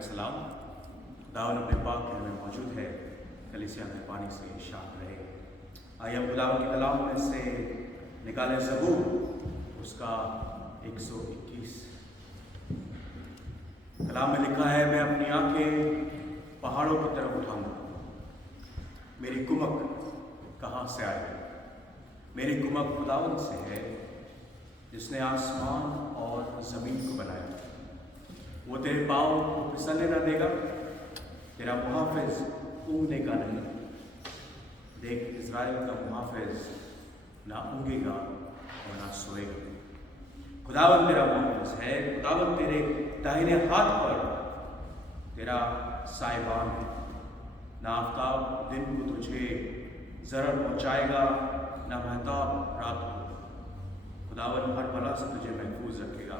मेरा सलाम। खुदावन अपने पाक घर में मौजूद है, कलीसिया में पानी से शांत रहे। आइए हम खुदावन के कलाम में से निकालें ज़बूर उसका 121। कलाम में लिखा है, मैं अपनी आंखें पहाड़ों की तरफ उठाऊंगा, मेरी कुमक कहाँ से आएगी? मेरी कुमक खुदावन से है जिसने आसमान और ज़मीन को बनाया। वो तेरे पाँव को फिसलने न देगा, तेरा मुहाफ़िज़ ऊँघने का नहीं। देख, इज़राइल का मुहाफ़िज़ ना ऊँघेगा और ना सोएगा। खुदावन तेरा मुहाफ़िज़ है, खुदावन तेरे दाहिने हाथ पर तेरा साहिबान है। ना आफ़ताब दिन को तुझे ज़रर पहुँचाएगा, ना महताब रात को। खुदावन हर बला से तुझे महफूज रखेगा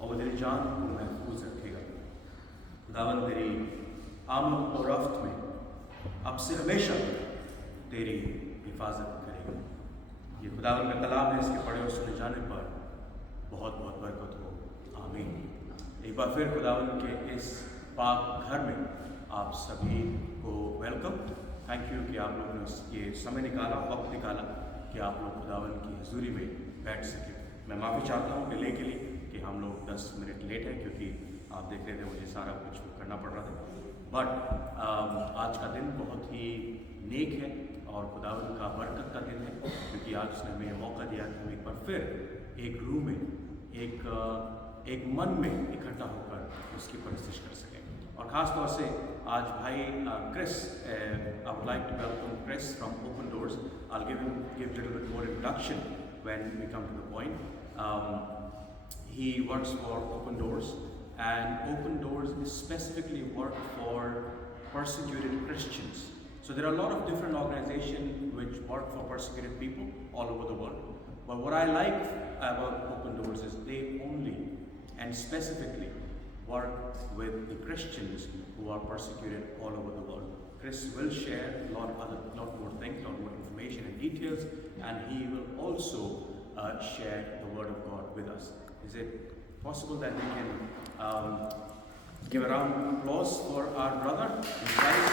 और वो तेरी जान को महफूज रखेगा। खुदावन तेरी आमद और रफ्त में अब से हमेशा तेरी हिफाजत करेगा। ये खुदावन का कलाम है, इसके पढ़े और सुने जाने पर बहुत बहुत बरकत हो। आमीन। एक बार फिर खुदावन के इस पाक घर में आप सभी को वेलकम। थैंक यू कि आप लोगों ने ये समय निकाला, वक्त निकाला कि आप लोग खुदावन की हजूरी में बैठ सके। मैं माफ़ी चाहता हूँ डिले के लिए कि हम लोग 10 मिनट लेट हैं, क्योंकि आप देख रहे थे मुझे सारा कुछ करना पड़ रहा था। बट आज का दिन बहुत ही नेक है और खुदावन का बरकत का दिन है, क्योंकि आज उसने हमें मौका दिया कि हम एक बार फिर एक रूम में एक मन में इकट्ठा होकर उसकी परस्तिश कर सकें। और ख़ास तौर से आज भाई Chris, I would like to welcome Chris from Open Doors. I'll give little bit more introduction when we come to the point. He works for Open Doors, and Open Doors specifically work for persecuted Christians. So there are a lot of different organizations which work for persecuted people all over the world. But what I like about Open Doors is they only and specifically work with the Christians who are persecuted all over the world. Chris will share a lot more things, a lot more information and details, and he will also share the Word of God with us. Is it possible that we can give a round of applause for our brother in Christ?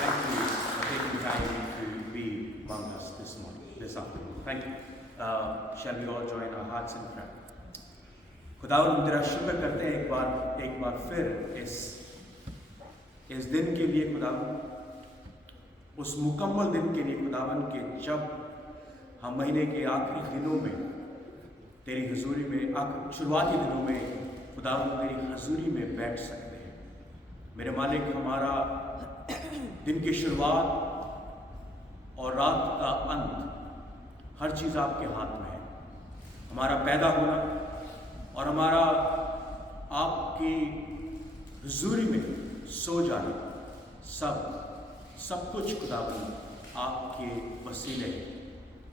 Thank you for taking time to be among us this afternoon. Thank you. Shall we all join our hearts in prayer? खुदावन हम तेरा शुक्र करते हैं एक बार फिर इस दिन के लिए खुदावन, उस मुकम्मल दिन के लिए खुदावन के जब हम महीने के आखिरी दिनों में तेरी हजूरी में, शुरुआती दिनों में खुदावन तेरी हजूरी में बैठ सकते हैं। मेरे मालिक, हमारा दिन की शुरुआत और रात का अंत हर चीज़ आपके हाथ में है। हमारा पैदा होना और हमारा आपकी हुजूरी में सो जाना, सब कुछ खुदावन आपके वसीले है।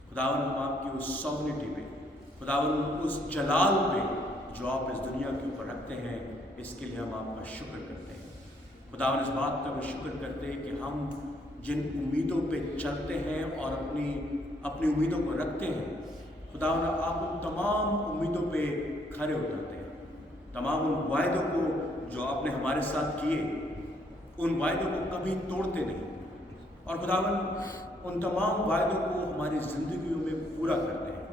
खुदावन हम आपकी उस सॉवरेनिटी पे, खुदावन उस जलाल पे जो आप इस दुनिया के ऊपर रखते हैं, इसके लिए हम आपका शुक्र करते हैं। खुदावन इस बात का भी शुक्र करते हैं कि हम जिन उम्मीदों पे चलते हैं और अपनी उम्मीदों को रखते हैं, खुदावन आप उन तमाम उम्मीदों पे खरे उतरते हैं। तमाम उन वायदों को जो आपने हमारे साथ किए, उन वायदों को कभी तोड़ते नहीं, और खुदावन उन तमाम वायदों को हमारी ज़िंदगियों में पूरा करते हैं।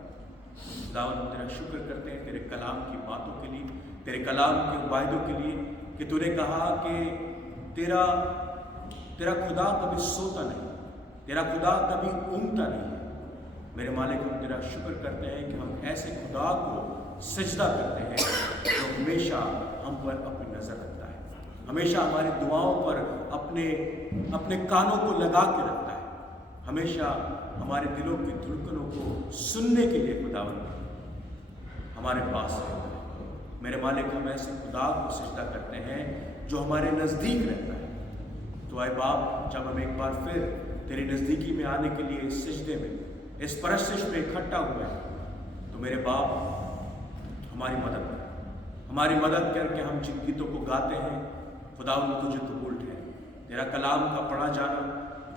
खुदावन हम तेरा शुक्र करते हैं तेरे कलाम की बातों के लिए, तेरे कलाम के वायदों के लिए, कि तूने कहा कि तेरा खुदा कभी सोता नहीं, तेरा खुदा कभी ऊँघता नहीं है। मेरे मालिक, हम तेरा शुक्र करते हैं कि हम ऐसे खुदा को सजदा करते हैं जो हमेशा हम पर अपनी नज़र रखता है, हमेशा हमारी दुआओं पर अपने कानों को लगा के रखता है, हमेशा हमारे दिलों की धड़कनों को सुनने के लिए खुदावन हमारे पास रहता है। मेरे मालिक, हम ऐसे खुदा को सजदा करते हैं जो हमारे नज़दीक रहता है। तो आए बाप, जब हम एक बार फिर तेरी नज़दीकी में आने के लिए इस सजदे में, इस परस्तिश में इकट्ठा हुए हैं, तो मेरे बाप हमारी मदद करके हम जिन गीतों को गाते हैं खुदावन तुझे कबूल है। तेरा कलाम का पढ़ा जाना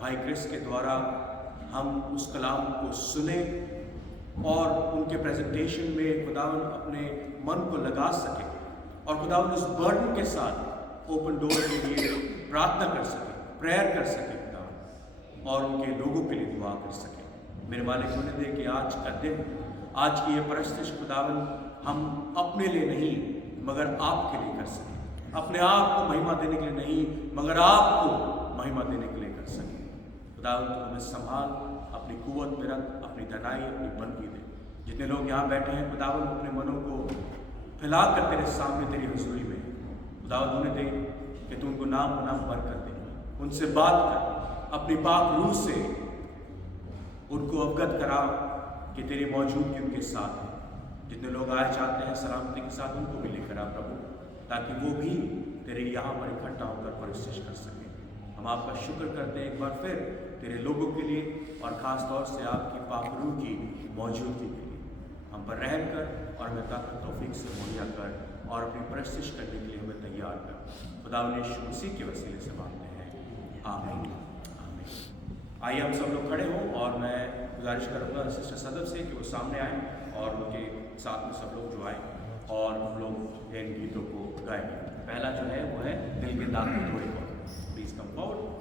भाई क्रिस के द्वारा, हम उस कलाम को सुने और उनके प्रेजेंटेशन में खुदावन अपने मन को लगा सके और खुदावंद उस बर्डन के साथ ओपन डोर के लिए प्रार्थना कर सके, प्रेयर कर सके खुदावंद, और उनके लोगों के लिए दुआ कर सके। मेरे मालिक होने दे कि आज का दिन, आज की ये परस्तिश खुदावंद हम अपने लिए नहीं मगर आपके लिए कर सके, अपने आप को महिमा देने के लिए नहीं मगर आपको महिमा देने के लिए कर सके। खुदावंद तू हमें संभाल, अपनी कुव्वत में रख, अपनी धनाई, अपनी बंदगी दे। जितने लोग यहाँ बैठे हैं खुदावंद अपने मनों को फैला कर तेरे सामने तेरी हुजूरी में, खुदावंद होने दे कि तू उनको नाम नाम भर कर दे, उनसे बात कर, अपनी पाक रूह से उनको अवगत करा कि तेरी मौजूदगी उनके साथ है। जितने लोग आए चाहते हैं सलामती के साथ उनको भी लेकर आ प्रभु, ताकि वो भी तेरे यहाँ पर इकट्ठा होकर परिस्थिति कर सके। हम आपका शुक्र करते हैं एक बार फिर तेरे लोगों के लिए और ख़ास तौर से आपकी पाक रूह की मौजूदगी के लिए। हम पर रहम कर और हमें ताकत तौफीक से मुहैया कर और अपनी परिस्थिति करने के लिए हमें तैयार कर। खुदावंद यीशु मसीह के वसीले से मांगते हैं, आमीन। आइए हम सब लोग खड़े हों और मैं गुजारिश करूँगा सिस्टर सदर से कि वो सामने आएँ और उनके साथ में सब लोग जो आए और हम लोग इन गीतों को गाएंगे। पहला जो है वो है दिल के दाग में थोड़ी बहुत। Please come forward.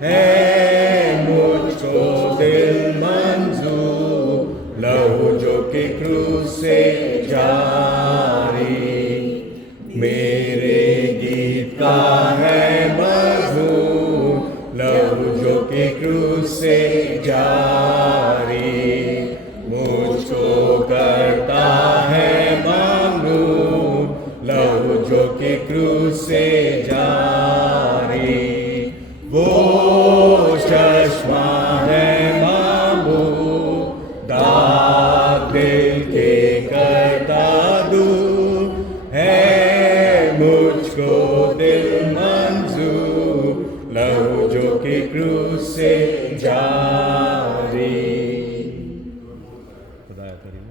है मुझको दिल क्रूस से जारी। मेरे गीत का है मधुर लहू जो कि क्रूस से जारी। मुझको करता है ममनून लहू जो कि क्रूस से जारी। वो चश्मा है बाबू दाग दिल के करता दूर है। मुझको दिल मंजूर लहू जो कि क्रूस से जारी। खुदाया करीम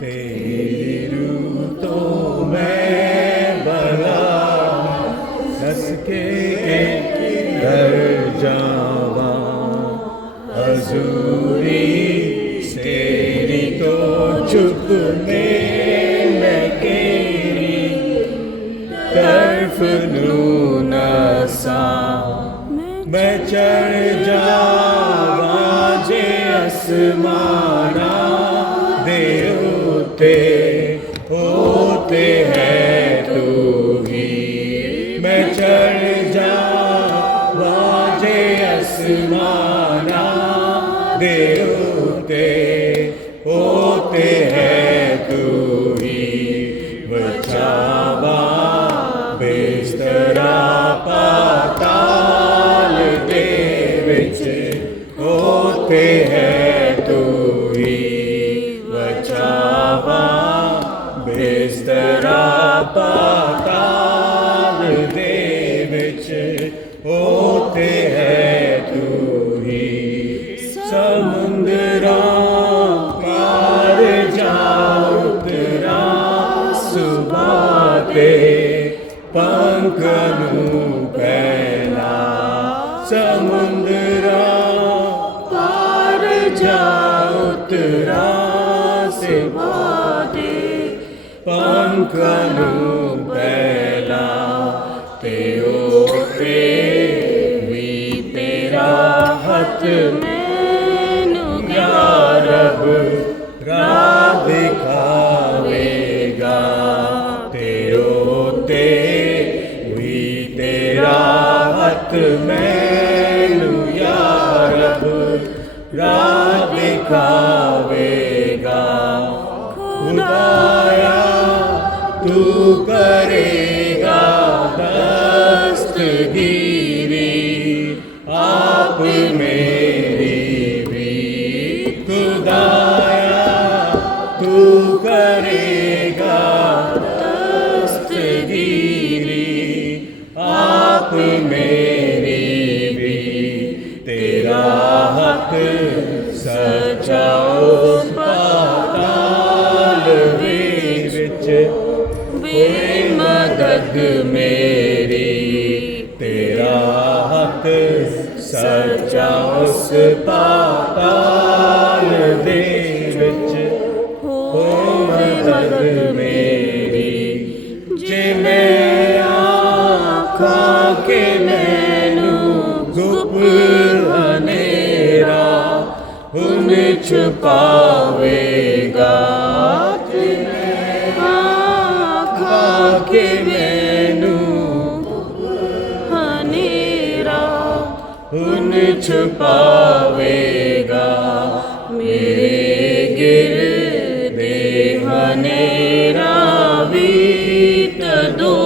तेरी रूह तो मैं भला हंस के घर जावा। हजूरी तेरी तो चुप में मैं तेरी तरफ नूना सा मैं चढ़ जावा जे आसमाना दे होते हैं तू ही। मैं चढ़ जावा जे आसमाना दे होते हैं तू ही। बचावा बिस्तरा पाताल दे विच होते हैं तू ही। बचावा बिस्तरा पाताल दे विच होते हैं तू ही। समुंदरा पार जा उतरा सुबह ते पंख नूं फैला। समुंदरा पार जा उतरा सुबह ते पंख नूं फैला। ते ओते भी तेरा हथ मैनू या रब राह दिखावेगा। ते भी तेरा हथ मैनू या रब राह दिखावेगा। खुदाया तू करेगा दस्तगीरी आप मेरी भी। खुदाया तू करेगा दस्तगीरी आप मेरी भी। तेरा हक सच्चा उस पाताल विच वे मदद मेरी। तेरा हक सच्चा उस पाताल दे विच हो मदद मेरी। जे मैं आखां के मैनू गुप हनेरा हुन छुपावेगा। जे मैं आखां के मैनू हनेरा हुन छुपावेगा। मेरे गिरदे हनेरा भी तदो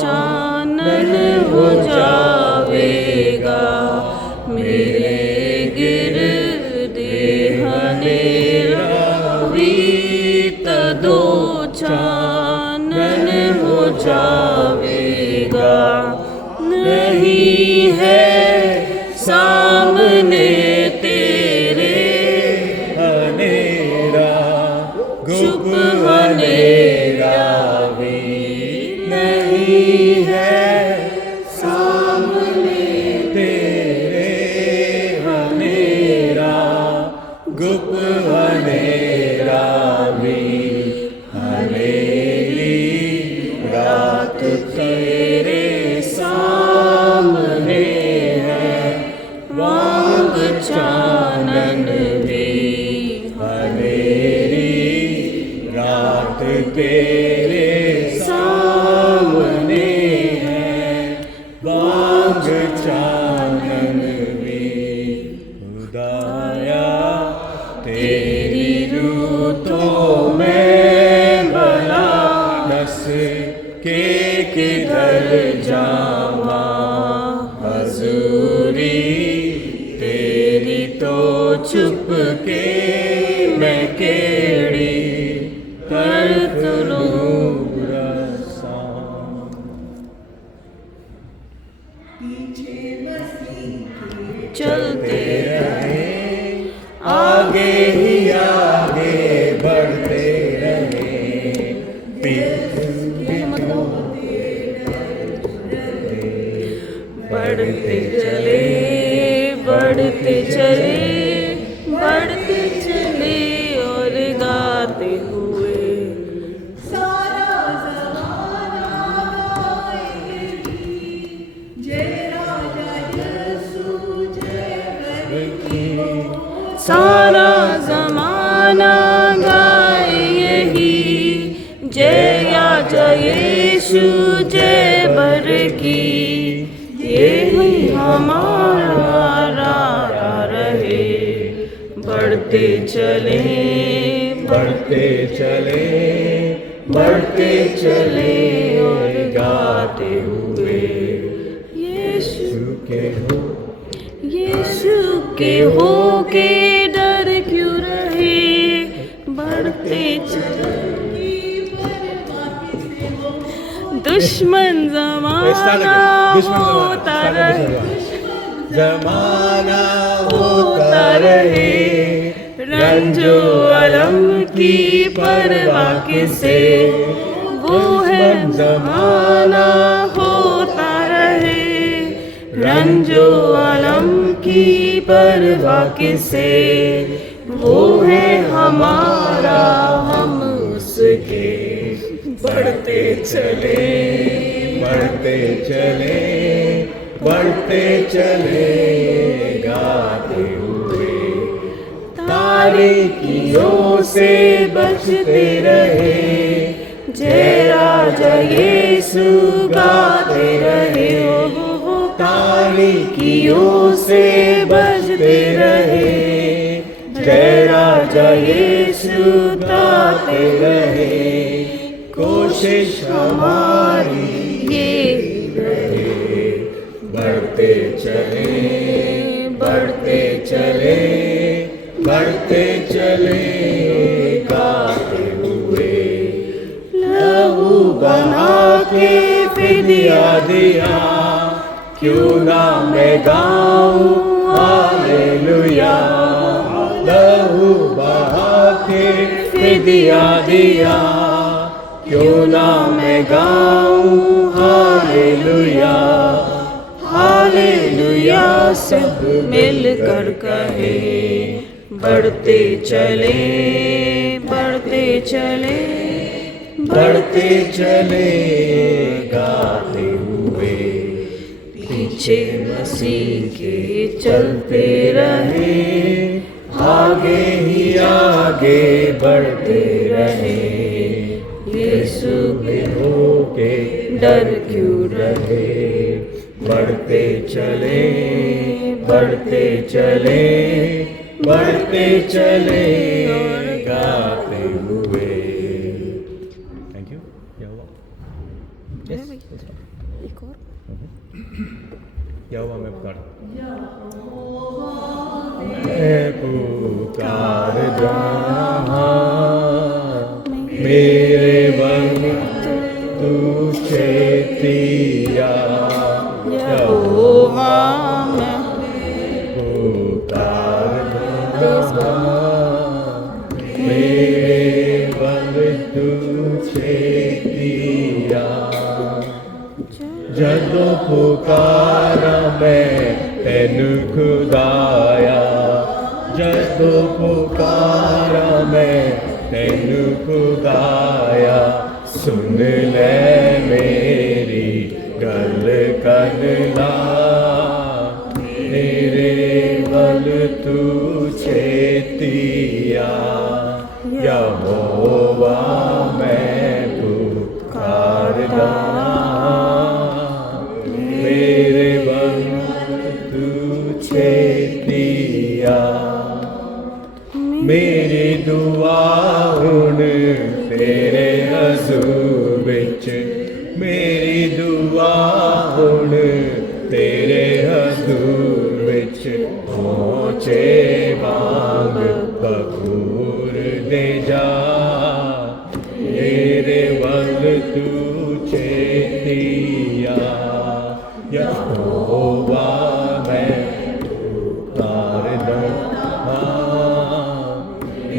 चानन हो जावेगा। मेरे गिरदे हनेरा भी तदो चानन हो जावेगा। नहीं है सामने तेरे हनेरा गुप हनेरा भी नहीं है। सामने तेरे हनेरा गुप हनेरा भी। हनेरी रात तेरे सामने है वांग चानन वांग चानन भी खुदाया तेरी रूतों में भला नस के किधर जावा हजूरी तेरी तो चुप के मैं केड़ी कर तुलूं रसा चलते रहे आगे ही आगे बढ़ते रहे बढ़ते चले बढ़ते चले बढ़ते चले और गाते हुए सारा ज़माना गाएगी जय राजा यीशु जय सारा ज़माना गाए यही जय राजा यीशु जय बर की यही हमारा रारा रहे बढ़ते चले बढ़ते चले बढ़ते चले और गाते हुए यीशु के हो यीशु के हो के डर क्यों रहे बढ़ते चले दुश्मन ज़माना होता रहे जमाना होता रहे रंजो अलम की परवाह किसे वो है जमाना होता रहे रंजो अलम की परवाह किसे वो है हमारा हम उसके बढ़ते चले बढ़ते चले बढ़ते चले गाते हुए तारीकियों से बचते रहे जय राजा यीशु गाते रहे तारीकियों से बचते रहे जय राजा यीशु गाते रहे कोशिश हमारी ये रहे बढ़ते चले बढ़ते चले बढ़ते चले गाते हुए लहू बना के फिदिया दिया क्यों ना मैं गाऊं हालेलुया लहू बहा के फिदिया दिया क्यों ना मैं गाऊं हालेलुया हालेलुया सब मिलकर कहे बढ़ते चले बढ़ते चले बढ़ते चले गाते हुए पीछे मसीह के चलते रहे आगे ही आगे बढ़ते रहे यीशु के होके डर क्यों रहे बढ़ते चले बढ़ते चले बढ़ते चले गाते हुए थैंक यू एक और यहोवा मैं पुकार मैं पुकार रहा मेरे बन तू चेतिया यहोवा मैं पुकार रहा मेरे बन तू चेतिया ਜਦੋਂ ਪੁਕਾਰਾ ਮੈਂ ਤੈਨੂੰ ਖੁਦਾਇਆ ਜਦੋਂ ਪੁਕਾਰਾ ਮੈਂ ਤੈਨੂੰ ਖੁਦਾਇਆ ਸੁਣ ਲੈ ਮੇਰੀ ਗੱਲ ਕੰਨ ਲਾ ਮੇਰੇ ਵੱਲ ਤੂੰ ਛੇਤੀਆ ਯਹੋਵਾ ਮੈਂ ਪੁਕਾਰਦਾ तेरे हजूर विच पहुँचे वांग बखूर दे जा मेरे वल तू चेतिया यहोवा मैं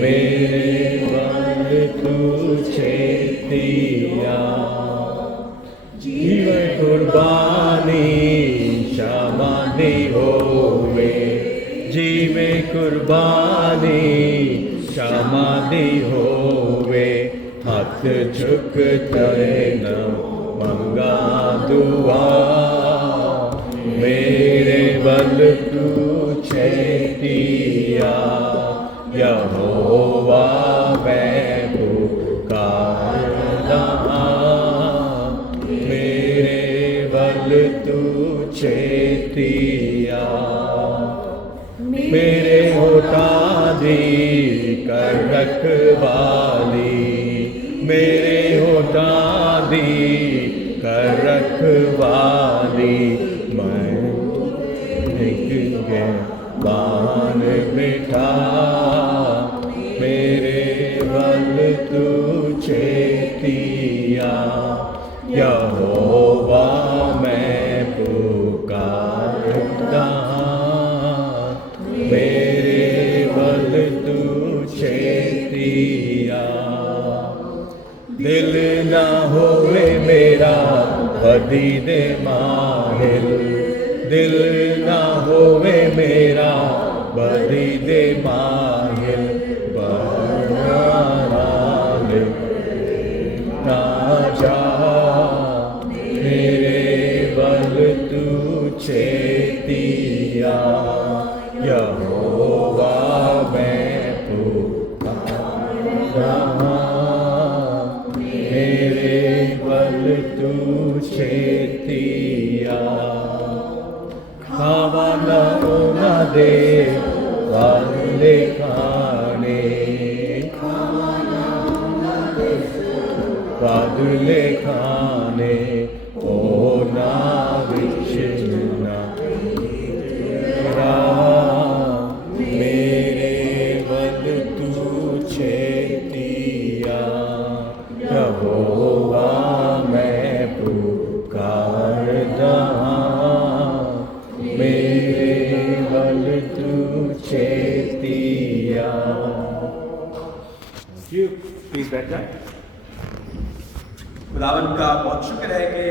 मेरे वल तू चेतिया जीव कुर्बानी क्षमा दी होवे जीव कुर्बानी क्षमा दी होवे हाथ झुक न मंगा दुआ मेरे बल तू चेतिया यहोवा मैं पुकारदा मेरे बल तू चेतिया मेरे होठा दी कर रखवाली मेरे होठा दी कर रखवाली मैं बान बिठा मेरे बल तू चेतिया यहोवा मैं पुकारदा मेरे बल तू चेतिया दिल ना होवे मेरा बदी दे माहिल दिल ना होवे मेरा बदी दे माहिल बनाल ना जा मेरे बल तू चेतिया यहोवा मैं पुकारदा मेरे बल तू चेतिया खावाना ना दे वाले खाने वादले खाने ओ ना विचना मेरे बल तू चेतिया यहोवा मैं पुकारदा मेरे बल तू चेतिया प्लीज बैठ जाए। खुदावन का बहुत शुक्र है कि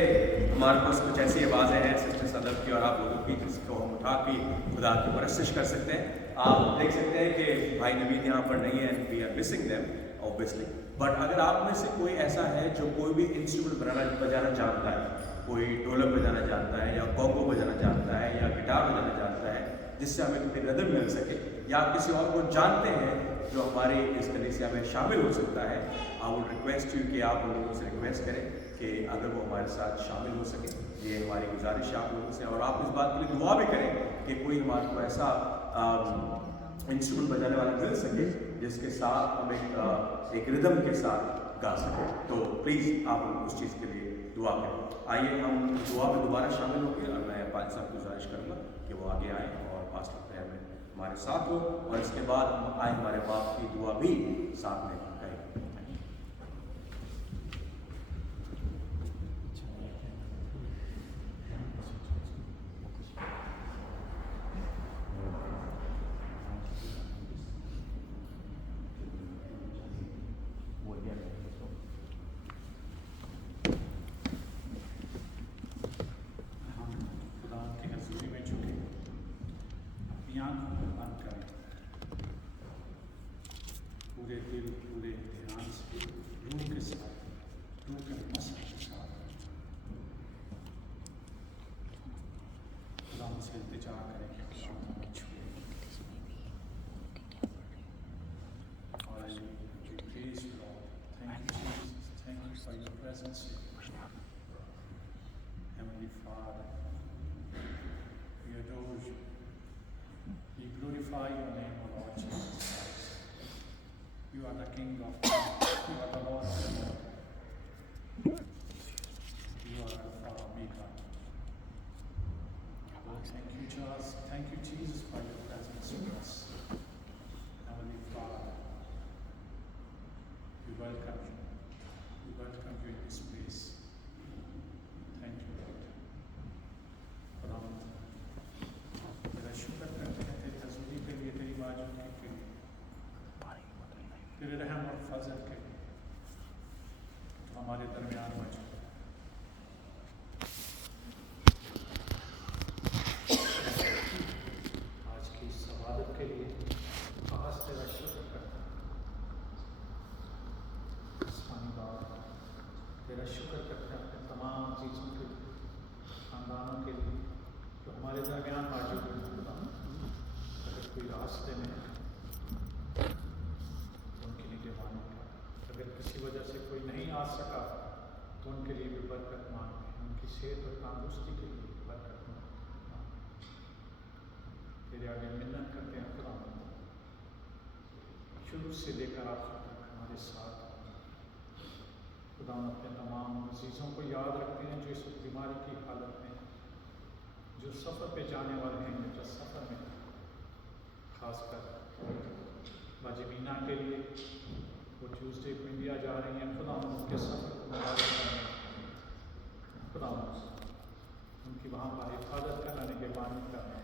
हमारे पास कुछ ऐसी आवाज़ें हैं सिस्टर सदर की और आप लोगों की जिसको हम उठा के खुदा की परस्तिश कर सकते हैं। आप देख सकते हैं कि भाई नवीद यहाँ पर नहीं है, we are missing them obviously, but अगर आप में से कोई ऐसा है जो कोई भी इंस्ट्रूमेंट बजाना जानता है, कोई ढोलक बजाना जानता है या कॉन्गो बजाना जानता है या गिटार बजाना जानता है जिससे हमें कोई रिदम मिल सके, या किसी और को जानते हैं जो हमारे इस कलीसिया में शामिल हो सकता है, आई वुड रिक्वेस्ट यू कि आप उन लोगों से रिक्वेस्ट करें कि अगर वो हमारे साथ शामिल हो सके। ये हमारी गुजारिश है आप लोगों से, और आप इस बात के लिए दुआ भी करें कि कोई हमारे को ऐसा इंस्ट्रूमेंट बजाने वाला मिल सके जिसके साथ हम एक रिदम के साथ गा सकें। तो प्लीज़ आप उस चीज़ के लिए दुआ करें। आइए हम दुआ में दोबारा शामिल होंगे और मैं पाज साहब की गुजारिश करूँगा कि वो आगे आए और पास्टर प्रेयर में हमारे साथ हो, और इसके बाद हम आए हमारे बाप की दुआ भी साथ में करें। पूरे दिल पूरे ध्यान से रूह के साथ रूह के मस्क के साथ खुदा से इल्तिजा करें कि खुदा हमें छुए। और please Lord, thank you Jesus, thank you for your presence heavenly father, we adore you, we glorify your name, O Lord Jesus Christ. You are the King of Kings. You are the Lord of Lords. You are Alpha Omega. Thank you, Charles. Thank you, Jesus, for your presence with us. Heavenly Father, we welcome you. We welcome you in this place. Thank you, Lord. खुदावंद, तेरा शुक्र करते हैं तेरी हजूरी के लिए, तेरी बाजुनी के लिए, तेरे रहम और फजल के लिए, तो हमारे दरमियान मौजूद है। आज की इस इबादत के लिए खास तेरा शुक्र करता हूँ। आसमानी बाप, तेरा शुक्र करते हैं अपने तमाम चीज़ों के लिए, खानदानों के लिए जो हमारे दरमियान मौजूद है। अगर कोई रास्ते में है तो उनके लिए दीवानों का, अगर किसी वजह से कोई नहीं आ सका तो उनके लिए भी बरकत मांगते हैं, उनकी सेहत और तंदुरुस्ती के लिए बरकत मांगते हैं। तेरे आगे मिन्नत करते हैं खुदा, शुरू से लेकर आखिर तक हमारे साथ खुदा अपने तमाम अज़ीज़ों को याद रखते हैं जो इस बीमारी की हालत में, जो सफ़र पे जाने वाले हैं, जो सफ़र में खासकर बाजीमीना के लिए वो ट्यूसडे को इंडिया जा रही हैं। खुदा उनके सफ़र को मुबारक करना, खुदा उनकी वहाँ पर हिफाजत करना, निगहबानी करना,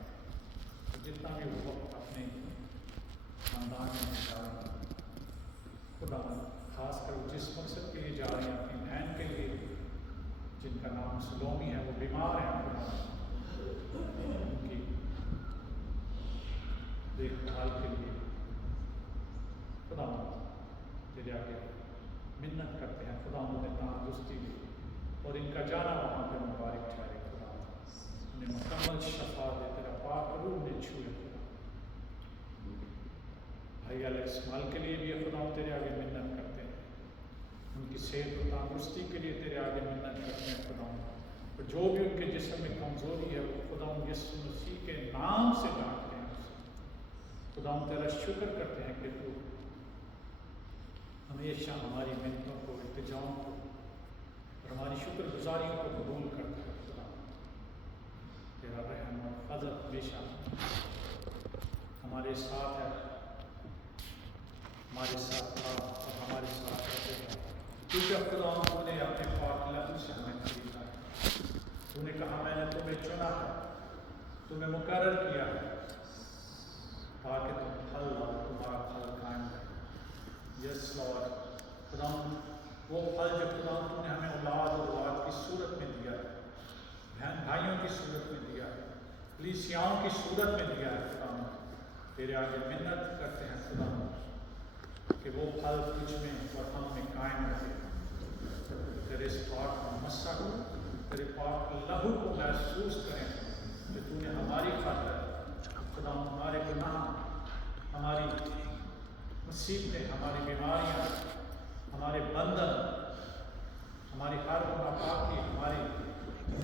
तो जितना भी वो वक्त अपने खानदान में जा रहे हैं, खुदा खासकर वो जिस मकसद के लिए जा रहे हैं, अपनी बहन के लिए जिनका नाम सलोमी है, वो बीमार हैं, खुदा उनकी देखभाल के लिए खुदा तेरे आगे मिन्नत करते हैं। खुदा उन्हें तंदुरुस्ती दे और इनका जाना वहाँ पर मुबारक ठहरे। खुदा उन्हें मुकम्मल शफा दे, तेरा पाक रूह ने छुए। भाई अलेक्स माल के लिए भी खुदा तेरे आगे मिन्नत करते हैं, उनकी सेहत और तंदुरुस्ती के लिए तेरे आगे मिन्नत करते हैं। खुदा और जो भी उनके जिस्म में कमज़ोरी है वो खुदा यीशु मसीह के नाम से डांटते हैं। खुदा तेरा शुक्र करते हैं कि तू हमेशा हमारी मिन्नतों को, इल्तिजाओं को और हमारी शुक्रगुजारियों को कबूल करता है। खुदा तेरा रहम और फजल हमेशा हमारे साथ है, हमारे साथ था और हमारे साथ रहते हैं। क्योंकि खुदा तूने अपने पाक लहू से हमें खरीदा है। तूने कहा मैंने तुम्हें चुना है, तुम्हें मुकर्रर किया है ताकि तुम फल लाओ, तुम्हारा फल कायम रहे। यस लॉर्ड, खुदा वो फल जो खुदा तूने हमें औलाद और औलाद की सूरत में दिया है, बहन भाइयों की सूरत में दिया है, कलीसियाओं की सूरत में दिया है। खुदा तेरे आगे मिन्नत करते हैं खुदा कि वो फल तुझ में और हम में कायम रहे। तेरे इस पाक मस्सा को, तेरे पाक लहू को महसूस करें कि तूने हमारी खातिर खुदा हमारे गुनाह, हमारी मुसीबतें, हमारी बीमारियाँ, हमारे बंधन, हमारी हर नापाकी, हमारी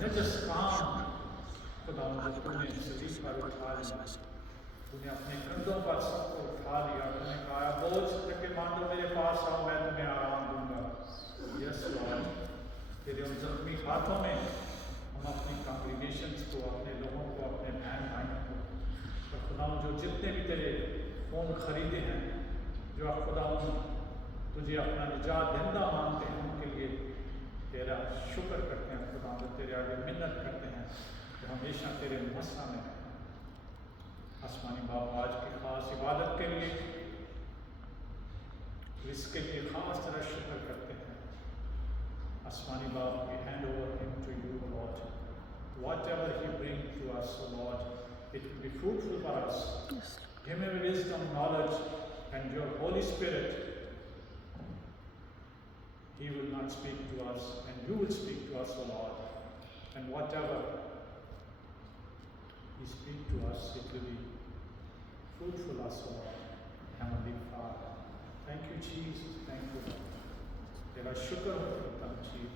नजस काम खुदा तूने शरीर पर उठा लिया। तूने अपने कंधों पर सबको उठा लिया। तूने कहा बोझ के मानो मेरे पास आओ, मैं तुम्हें आराम दूंगा। यस लॉर्ड, तेरे उन जख्मी हाथों में हम अपनी कांग्रीगेशंस को, अपने लोगों को, अपने बहन भाइयों को, और खुदा जो जितने भी तेरे फ़ोन खरीदे हैं, जो खुदा तुझे अपना निजात दहिंदा मानते हैं, उनके लिए तेरा शुक्र करते हैं। खुदा तेरे आगे मिन्नत करते हैं कि हमेशा तेरे मस्सा में रहें। आसमानी बाप आज की खास इबादत के लिए, इसके लिए खास तरह शुक्र करते हैं। आसमानी बाप, we hand over him to you, Lord. Whatever he brings to us, Lord, it will be fruitful for us. Give him wisdom, knowledge, and your Holy Spirit. He will not speak to us, and you will speak to us, O Lord. And whatever he speaks to us, it will be fruitful, us, O Lord, Heavenly Father. Thank you, Jesus. Thank you, Lord. तेरा शुक्र करता हूँ चीज़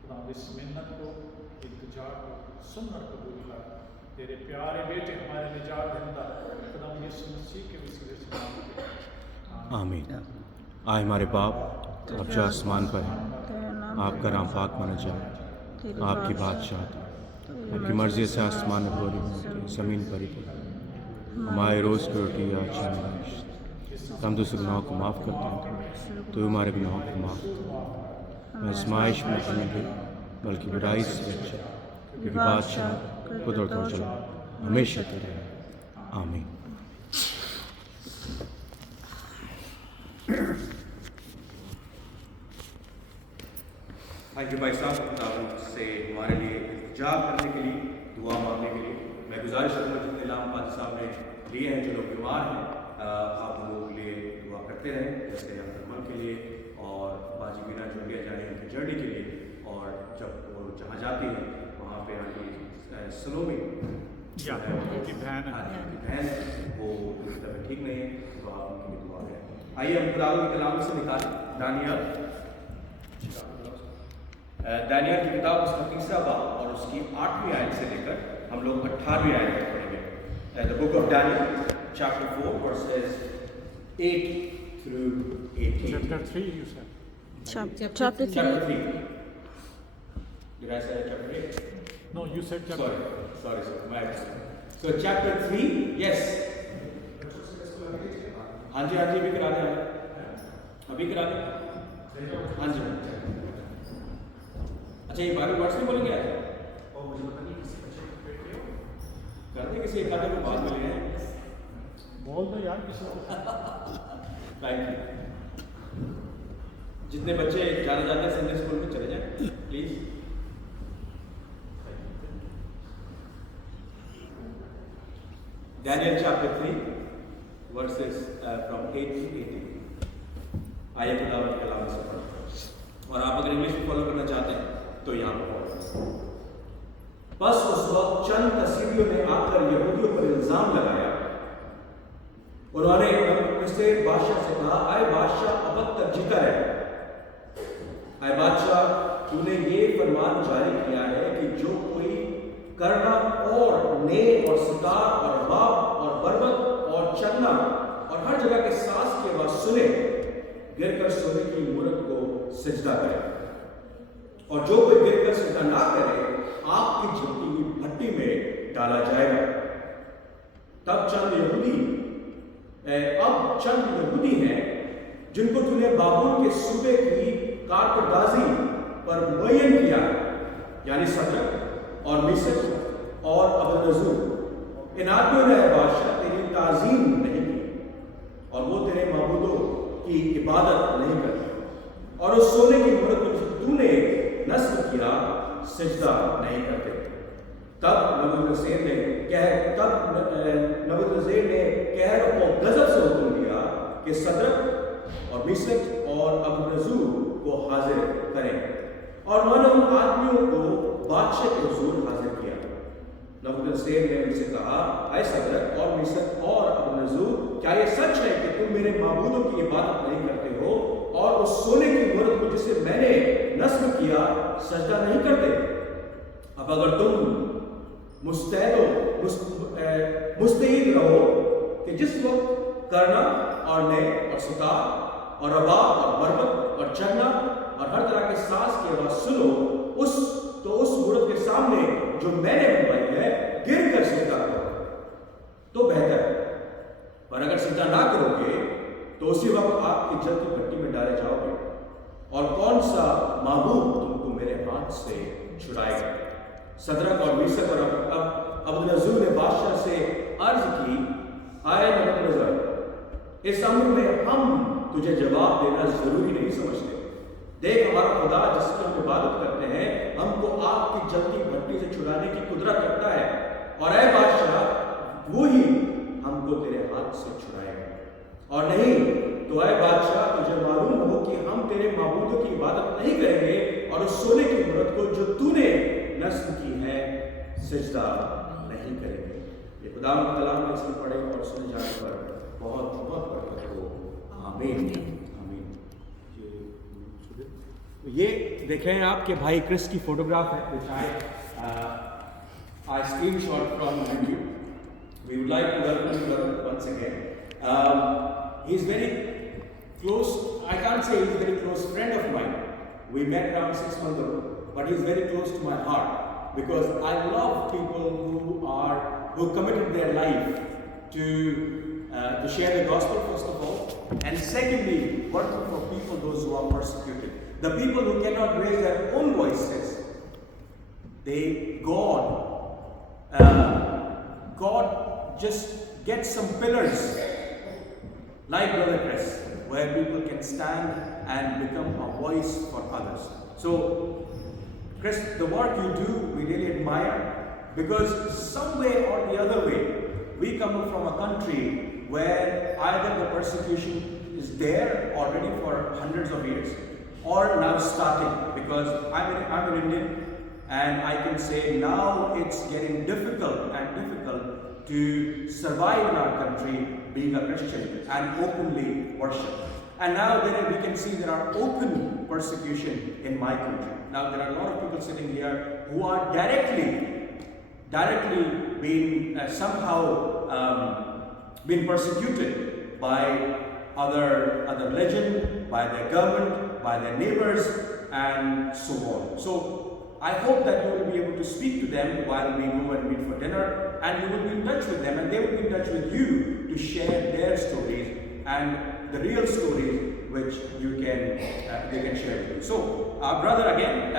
खुदा इस मिन्नत को, इल्तिजा को सुन और कबूल कर। तेरे प्यारे बेटे हमारे निजात दहिंदा खुदा यीशु मसीह के वसीले से मांगते हैं। आमीन। आए हमारे बाप, आप जो आसमान पर हैं, आपका नाम पाक माना जाए, आपकी बादशाह आपकी मर्जी से आसमान में पूरी ज़मीन पर ही पूरी। हमारे रोज़ की रोटी आज हमें, हम दूसरे गुनाहों को माफ़ करते हैं तो हमारे गुनाहों को माफ़ कर। मैं आज़माइश में नहीं दे बल्कि बुराई से बचा, क्योंकि बादशाह कुदरत और जलाल हमेशा तेरे हैं। आमीन। थैंक यू भाई साहब, खुदावंद से हमारे लिए इंतजार करने के लिए, दुआ मांगने के लिए। मैं गुजारिश करूँगा जितने लाम पादी साहब ने लिए हैं, जो लोग बीमार हैं, आप लोगों के लिए दुआ करते रहें, जैसे अमन के लिए और बाजी मीना जो इंडिया जाने उनकी जर्नी के लिए। और जब वो जहाँ जाती हैं वहाँ पे आंटी सलोमी उनकी बहन है, बहन वो इस तरह ठीक नहीं है, तो आप उनके लिए दुआ करें। आइए हम खुदावंद के कलाम से निकालें दानियल की किताब उसका 3रा बाब और उसकी 8वीं आयत से लेकर हम लोग 18वीं आयत तक पढ़ेंगे। The book of Daniel chapter 4 verses 8 through 18. chapter 3 you said. Chapter 3. Chapter 3. Did I say chapter 8? No, you said chapter. Sorry, sir. My mistake. So chapter 3, yes. हाँ जी अभी करा दें, अभी करा दें। हाँ जी। अच्छा ये बारी वर्ड्स में बोलेंगे आज? और मुझे पता नहीं किसी बच्चे को पेट किया कर दे, किसी एक आधे को बात मिले हैं, बोल दो यार किसी को। Thank you. जितने बच्चे जाना चाहते हैं संडे स्कूल में चले जाएं please. Daniel chapter 3 verses from 8 to 18। आइए खुदावंद के कलाम से पढ़ते हैं, और आप अगर इंग्लिश में फॉलो करना चाहते हैं तो यहाँ पर पढ़ो। बस उस वक्त चंद कसीदियों ने आकर यहूदियों पर इल्जाम लगाया। उन्होंने नबूकदनेस्सर बादशाह से कहा, आए बादशाह अब तक जीता है। आए बादशाह, तूने ये फरमान जारी किया है कि जो कोई करना और ने और सितार और बाब और बरबत और चन्ना और हर जगह के सांस की आवाज सुने, गिरकर सोने की मूरत को सिजदा करे, और जो कोई गिरकर सिजदा ना करे आग की जलती हुई भट्टी में डाला जाएगा। अब चंद यहूदी हैं जिनको तूने बाबुल के सूबे की कारकर्दाजी पर मुअय्यन किया, यानी सदरक और मिसक और अबदनज़ूर। इन आदमियों ने बादशाह तेरी ताज़ीम नहीं की और वो तेरे माबूदों की इबादत नहीं करते, और उस सोने की मूरत को तूने नस्ब किया सिजदा नहीं करते। तब नबूकदनेस्सर ने कहर और गजब से हुक्म दिया कि सदरक और मिसक और अबदनज़ूर को हाजिर करें, और उन्होंने उन आदमियों को बादशाह के हुजूर हाजिर किया। नबूकदनेस्सर ने उनसे कहा, ऐ सदरक और मिसक और अबदनज़ूर, क्या यह सच है कि तुम मेरे माबूदों की इबादत नहीं करते हो और उस सोने की मूरत को जिसे मैंने नस्ब किया सजदा नहीं करते? अब अगर तुम मुस्तैद रहो कि जिस वक्त करना और ने और सितार और रबाब और बरबत और चन्ना और हर तरह के सांस की आवाज सुनो, उस मूरत के सामने जो मैंने बनवाई है गिर कर सिजदा करो तो बेहतर, पर अगर सिजदा ना करोगे तो उसी वक्त आपकी जलती भट्टी में डाले जाओगे, और कौन सा माबूद तुमको मेरे हाथ से छुड़ाएगा? सदरक और मिसक और अबदनज़ूर ने बादशाह से अर्ज की, आए नबूकदनेस्सर, इस अम्र में हम तुझे जवाब देना जरूरी नहीं समझते। देख, हमारा खुदा जिसकी हम इबादत करते हैं हमको आग की जलती भट्टी से छुड़ाने की कुदरत रखता है, और ऐ बादशाह वो ही हमको तेरे हाथ से छुड़ाएगा, और नहीं तो ऐ बादशाह तुझे मालूम हो कि हम तेरे माबूदों की इबादत नहीं करेंगे और उस सोने की मूरत को जो तूने नस्ब की है सिजदा नहीं करेंगे। ये खुदावंद का कलाम में इसमें पढ़े और सुने जाने पर बहुत बरकत हो। आमीन आमीन। ये देखें आपके भाई क्रिस की फोटोग्राफ है, which I screenshot from YouTube. We would like to welcome you once again. He's very close. I can't say he's a very close friend of mine. We met around 6 months ago, but he's very close to my heart. because I love people who committed their life to share the gospel first of all, and secondly working for people those who are persecuted, the people who cannot raise their own voices. God just gets some pillars like Brother Chris, where people can stand and become a voice for others. So Chris, the work you do, we really admire, because some way or the other way, we come from a country where either the persecution is there already for hundreds of years, or now starting, because I'm an Indian, and I can say now it's getting difficult to survive in our country being a Christian and openly worship. And now we can see there are open persecution in my country. Now there are a lot of people sitting here who are directly being somehow been persecuted by other religion, by their government, by their neighbors, and so on. So I hope that you will be able to speak to them while we go and meet for dinner, and you will be in touch with them, and they will be in touch with you to share their stories and the real stories which they can share with you. So our brother again,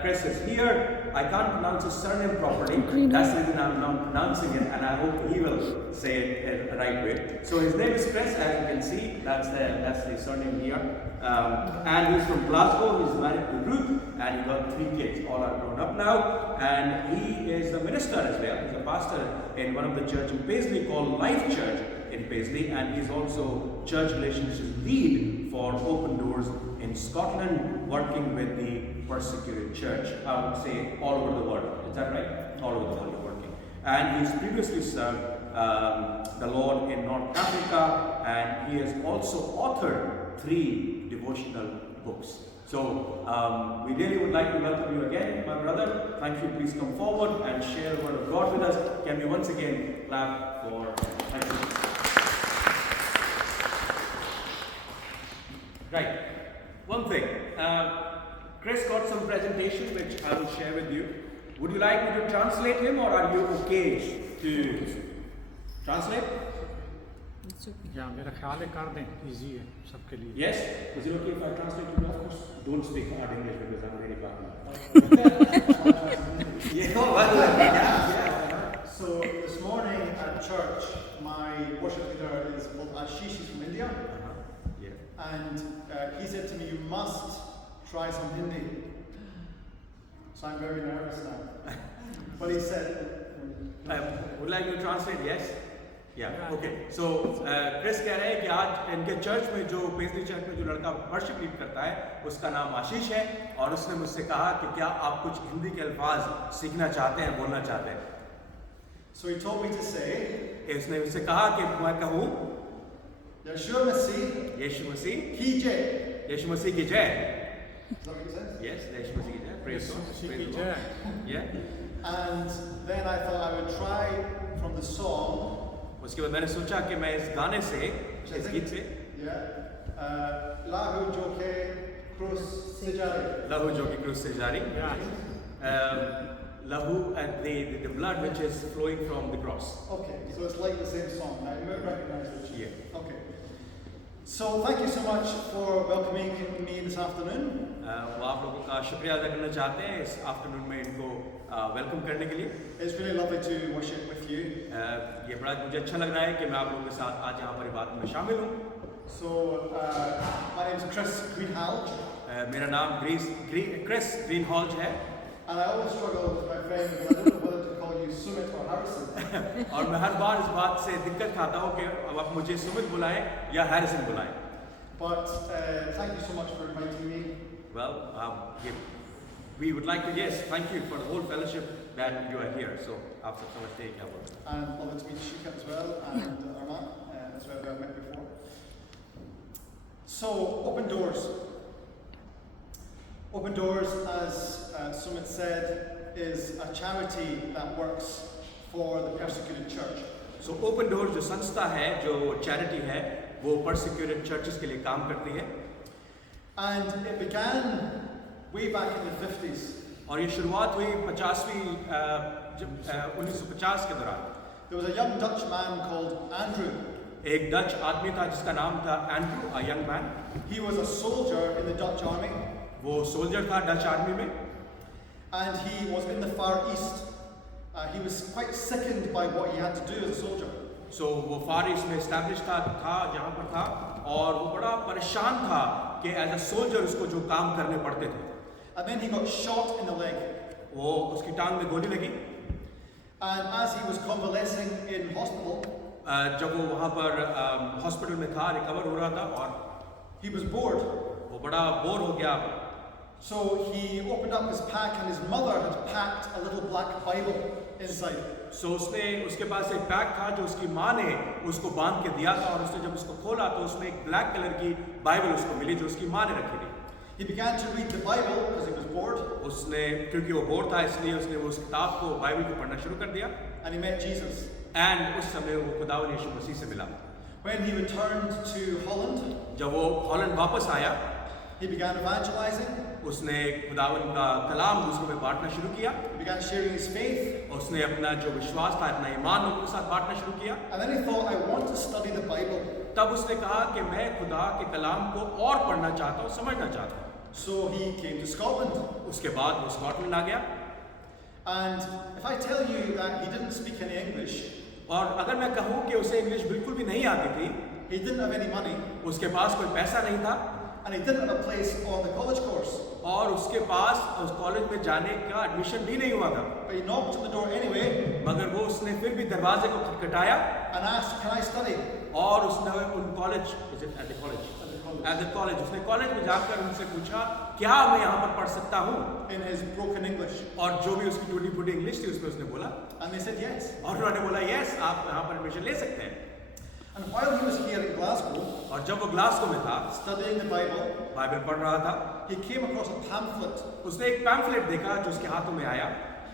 Chris is here. I can't pronounce his surname properly. That's the reason I'm not pronouncing it, and I hope he will say it the right way. So his name is Chris, as you can see. That's the surname here. And he's from Glasgow. He's married to Ruth, and he got 3 kids. All are grown up now, and he is a minister as well. He's a pastor in one of the church in Paisley called Life Church in Paisley, and he's also church relations lead for Open Doors in Scotland, working with the persecuted church, I would say all over the world. Is that right? All over the world you're working. And he's previously served the Lord in North Africa, and he has also authored 3 devotional books. So we really would like to welcome you again, my brother. Thank you. Please come forward and share the word of God with us. Can we once again clap for thank you. Right. One thing. Chris got some presentation which I will share with you. Would you like me to translate him, or are you okay to translate? या मेरा ख्याल है कर दें, easy है सबके लिए. Yes? Is it okay if I translate to you? Of course. Don't speak hard English because I'm very bad. So this morning at church, my worship leader is called Ashish. He's from India. Yeah. And he said to me, you must try some Hindi. So I'm very nervous now. But he said... would like to translate? Yes? Yeah. Okay. So Chris कह रहे हैं कि आज इनके church में जो paisley church में जो लड़का वर्शिप लीड करता है उसका नाम आशीष है, और उसने मुझसे कहा कि क्या आप कुछ हिंदी के अल्फाज सीखना चाहते हैं, बोलना चाहते हैं. So he told me to say, इसने मुझसे कहा कि मैं कहूँ Yeshua Masih यीशु मसीह Ki Jai. यीशु मसीह की जय. Is that what he says? Yes, यीशु मसीह की जय. Praise God. मसीह Praise की the जय. Lord. Yeah. And then I thought I would try from the song. उसके बाद मैंने सोचा कि मैं इस गाने से, इस गीत से, Lahu Joke Cruz Sejari. लहू जो कि क्रूस से जारी, लहू the blood which is flowing from the cross. Okay, so it's like the same song. I recognize the tune. Yeah. Okay. So thank you so much for welcoming me this afternoon. वो आप लोगों का शुक्रिया अदा करना चाहते हैं इस आफ्टरनून में इनको वेलकम करने के लिए. It's really lovely to worship with you. ये बड़ा मुझे अच्छा लग रहा है कि मैं आप लोगों के साथ आज यहाँ पर इबादत में शामिल हूँ. So my name is Chris Greenhalgh, मेरा नाम क्रिस ग्रीनहॉल्ज है. and I always struggle with my friend because I don't know whether to call you Sumit or Harrison. और मैं हर बार इस बात से दिक्कत खाता हूँ कि अब आप मुझे सुमित बुलाएं या हैरिसन बुलाएं. But thank you so much for inviting me. Well, we would like to, yes, thank you for the whole fellowship that you are here. So, after so much take care. And lovely to meet Shika as well, and Arman, as well, I've met before. So, Open Doors. Open Doors, as Sumit said, is a charity that works for the persecuted church. So, Open Doors जो संस्था है, जो charity है, वो persecuted churches के लिए काम करती है. And it began way back in the 50s. और ये शुरुआत हुई 1950 के दौरान। There was a young Dutch man called Andrew. एक डच आदमी था जिसका नाम था Andrew, a young man. He was a soldier in the Dutch army, वो सोल्जर था डच आर्मी में, and he was in the Far East. He was quite sickened by what he had to do as a soldier. सो वो फार east में establish था जहाँ पर था, और वो बड़ा परेशान था कि एज अ सोल्जर उसको जो काम करने पड़ते थे। And then he got shot in the leg. वो उसकी टांग में गोली लगी, And as he was convalescing in hospital, जब वो वहाँ पर हॉस्पिटल में था, रिकवर हो रहा था, और he was bored. वो बड़ा बोर हो गया। So he opened up his pack, and his mother had packed a little black Bible inside. सो उसने उसके पास एक बैग था जो उसकी माँ ने उसको बांध के दिया था, और उसने जब उसको खोला तो उसमें एक ब्लैक कलर की बाइबल उसको मिली जो उसकी माँ ने रखी थी। He began to read the Bible because he was bored, उसने, क्योंकि वो बोर था इसलिए उसने वो उस किताब को, बाइबल को पढ़ना शुरू कर दिया, and he met Jesus. And उस समय वो खुदावंद यीशु मसीह से मिला। When he returned to Holland, जब वो हॉलैंड वापस आया, he began evangelizing. उसने खुदावंद का कलाम दूसरों में बांटना शुरू किया, He began sharing his faith, उसने अपना जो विश्वास था, अपना ईमान लोगों के साथ बांटना शुरू किया। and then he thought, I want to study the Bible. तब उसने कहा कि मैं खुदा के कलाम को और पढ़ना चाहता हूँ, समझना चाहता हूँ। So he came to Scotland. उसके बाद वो स्कॉटलैंड आ गया, And if I tell you that he didn't speak any English, और अगर मैं कहूँ कि उसे इंग्लिश बिल्कुल भी नहीं आती थी, he didn't have any money, उसके पास कोई पैसा नहीं था, and he didn't have a place on the college course, और उसके पास उस कॉलेज में जाने का एडमिशन भी नहीं हुआ था, but he knocked on the door anyway मगर वो उसने फिर भी दरवाजे को खटखटाया, and asked, Can I study? और उसने उन कॉलेज उसने कॉलेज में जाकर उनसे पूछा, क्या मैं यहाँ पर पढ़ सकता हूँ? In his broken English. और जो भी उसकी टूटी फूटी इंग्लिश थी उसमें उसने बोला, And they said yes. और उन्होंने बोला यस, आप यहाँ पर एडमिशन ले सकते हैं। And while he was here in Glasgow, और जब वो ग्लासगो में था, studying the Bible, बाइबल पढ़ रहा था, he came across a pamphlet. उसने एक पैम्फलेट देखा जो उसके हाथों में आया।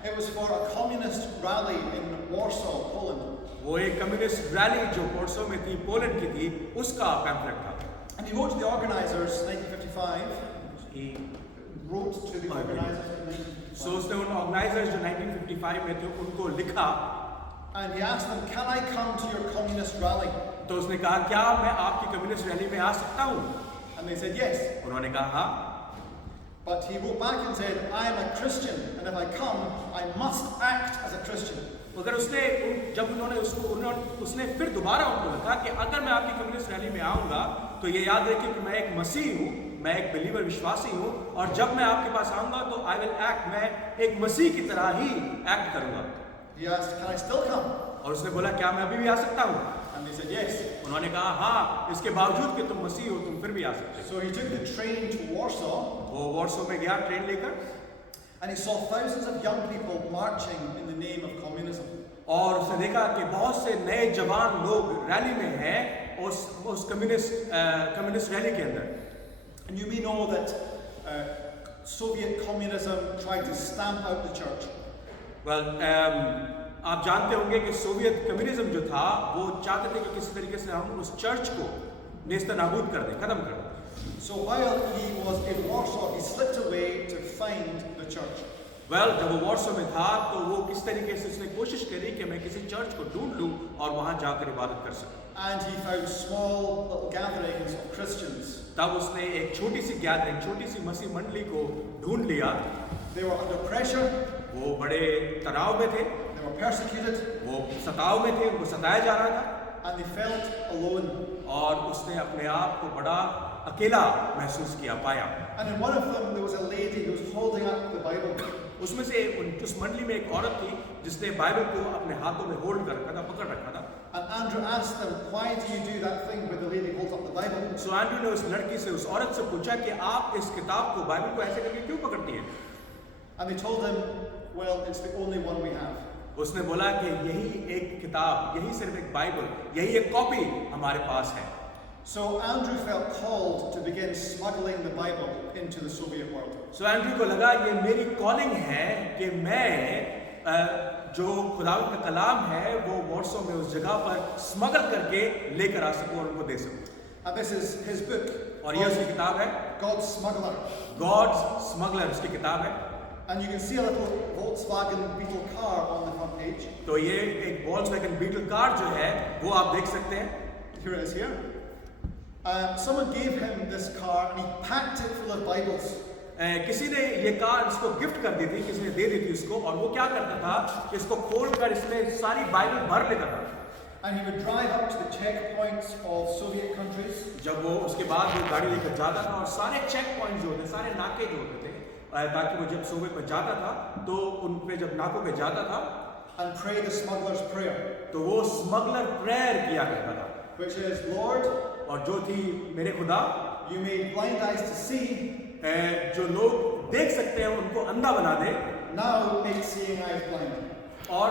It was for a communist rally in Warsaw, Poland. वो एक कम्युनिस्ट रैली जो वॉर्सो में थी, पोलैंड की थी, उसका पैम्फलेट था। And he wrote to the organizers in 1955. He Wrote to the organizers in 1955. सो उसने उन ऑर्गेनाइजर्स जो 1955 में थे उनको लिखा, And he asked them, Can I come to your communist rally? तो उसने कहा, क्या मैं आपकी कम्युनिस्ट रैली में आ सकता हूँ? And they said yes. उन्होंने कहा हाँ, But he wrote back and said, I am a Christian, and if I come, I must act as a Christian. मगर उसने जब उसने फिर दोबारा उनको लिखा कि अगर मैं आपकी कम्युनिस्ट रैली में आऊँगा तो ये याद रखिए कि मैं एक मसीह हूँ, मैं एक बिलीवर विश्वासी हूँ, और जब मैं आपके पास आऊँगा तो आई विल एक्ट, मैं एक मसीह की तरह ही एक्ट करूँगा। He asked, Can I still come? और उसने बोला, क्या मैं अभी भी आ सकता हूँ? And they said yes. उन्होंने कहा हाँ, इसके बावजूद कि तुम मसीह हो तुम फिर भी आ सकते हो। So he took the train to Warsaw, वो वॉर्सो में गया ट्रेन लेकर, and he saw thousands of young people marching in the name of communism. और उसने देखा कि बहुत से नए जवान लोग रैली में हैं उस कम्युनिस्ट रैली के अंदर। And you may know that Soviet communism tried to stamp out the church. आप जानते होंगे कि सोवियत कम्युनिज्म जो था वो चाहते थे कि किसी तरीके से हम उस चर्च को नेस्तनाबूद कर दें, खत्म कर दें। So while he was in Warsaw, he slipped away to find the church. जब वो वॉर्सो में था तो वो किस तरीके से उसने कोशिश करी कि मैं किसी चर्च को ढूंढ लूं और वहां जाकर इबादत कर सकूं। And he found small little gatherings of Christians. तब उसने एक छोटी सी गैदरिंग, छोटी सी मसीह मंडली को ढूंढ लिया। They were under pressure. वो बड़े तनाव में थे, They were persecuted. वो सताव में थे, उनको सताया जा रहा था, And they felt alone. और उसने अपने आप को बड़ा अकेला महसूस किया, पाया। And in one of them, there was a lady who was holding up the Bible. उसमें से उस मंडली में एक औरत थी जिसने बाइबल को अपने हाथों में होल्ड कर रखा था, पकड़ रखा था। And Andrew asked them, Why do you do that thing where the lady holds up the Bible? So Andrew ने उस लड़की से, उस औरत से पूछा कि आप इस किताब को, बाइबल को ऐसे करके क्यों पकड़ती हैं? And they told him, Well, it's the only one we have. उसने बोला कि यही एक किताब, यही सिर्फ एक बाइबल, यही एक कॉपी हमारे पास है। So Andrew felt called to begin smuggling the Bible into the Soviet world. So Andrew को लगा ये मेरी कॉलिंग है कि मैं जो खुदावंद का कलाम है वो वॉर्सो में उस जगह पर स्मगल करके लेकर आ सकूं और उनको दे सकूं। And this is his book. और ये उसकी किताब है, God's Smuggler. गॉड्स स्मगलर उसकी किताब है। And you can see a little Volkswagen Beetle car on the front page. तो ये एक Volkswagen Beetle कार जो है वो आप देख सकते हैं. Here it is here. Someone gave him this car and he packed it full of Bibles. किसी ने ये कार इसको गिफ्ट कर दी थी, किसी ने दे दी थी उसको, और वो क्या करता था कि इसको खोलकर इसमें सारी बाइबल भर लेता था. And he would drive up to the checkpoints of Soviet countries. जब वो उसके बाद वो गाड़ी लेकर जाता था और सारे चेक पॉइंट जो होते, सारे नाके जो होते थे, ताकि वो जब सोवियत में जाता था तो उन पे जब नाकों पे जाता था And pray the smuggler's prayer, तो वो स्मगलर प्रेयर किया करता था, which is, Lord, और जो थी, मेरे खुदा, you made blind eyes to see, जो लोग देख सकते हैं उनको अंधा बना दे, now make seeing eyes blind. और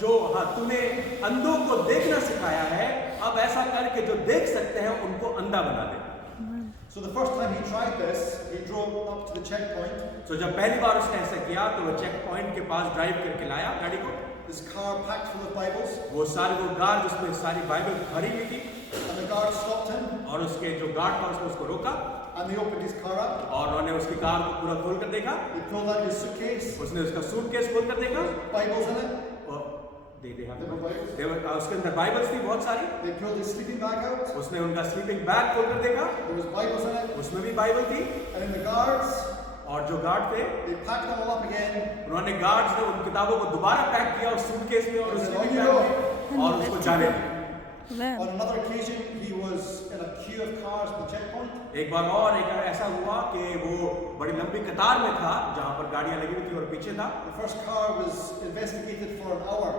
जो तूने अंधों को देखना सिखाया है, अब ऐसा कर कि जो देख सकते हैं उनको अंधा बना दे. So the first time he tried this, he drove up to the checkpoint. तो जब पहली बार उसने ऐसा किया तो वो चेक पॉइंट के पास ड्राइव करके लाया गाड़ी को. This car packed full of Bibles, वो कार जिसमें सारी बाइबल भरी हुई थी, and the guard stopped him, और उसके जो गार्ड था उसने उसको रोका, and they opened his car up. और उन्होंने उसकी कार को पूरा खोल कर देखा. He pulled out his suitcase, उसने उसका सूटकेस खोल कर देखा, Bibles in it. और There were Bibles. उसके अंदर बाइबल्स थी बहुत सारी. They pulled his sleeping bag out. उसने उनका स्लीपिंग बैग खोल कर देखा, There was Bibles in it. उसमें भी बाइबल थी. And then the guards, और जो गार्ड थे, they packed them all up again. उन्होंने गार्ड्स ने उन किताबों को दोबारा पैक किया उस सूटकेस में और स्लीपिंग बैग में, और उसको जाने दिया. On another occasion, he was in a queue of cars at the checkpoint. एक बार और एक ऐसा हुआ कि वो बड़ी लंबी कतार में था जहां पर गाड़ियां लगी हुई थी और पीछे था. The first car was investigated for an hour.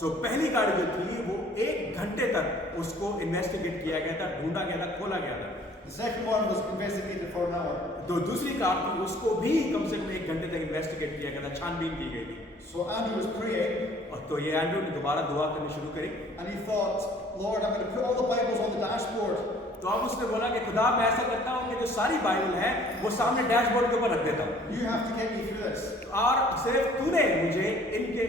सो पहली गाड़ी जो थी वो 1 घंटे तक उसको इन्वेस्टिगेट किया गया था, ढूंढा गया था, खोला गया था. The second one was investigated for an hour. तो दूसरी कार थी, उसको भी कम से कम 1 घंटे तक इन्वेस्टिगेट किया गया था, छानबीन की गई थी. So Andrew was praying, और तो ये एंड्रू ने दोबारा दुआ करनी शुरू करी. and he thought, Lord, I'm going to put all the Bibles on the dashboard. तो अब उसने बोला कि खुदा मैं ऐसा करता हूँ कि जो सारी बाइबल है वो सामने डैशबोर्ड के ऊपर रख देता हूँ, You have to get me through this. और सिर्फ तूने मुझे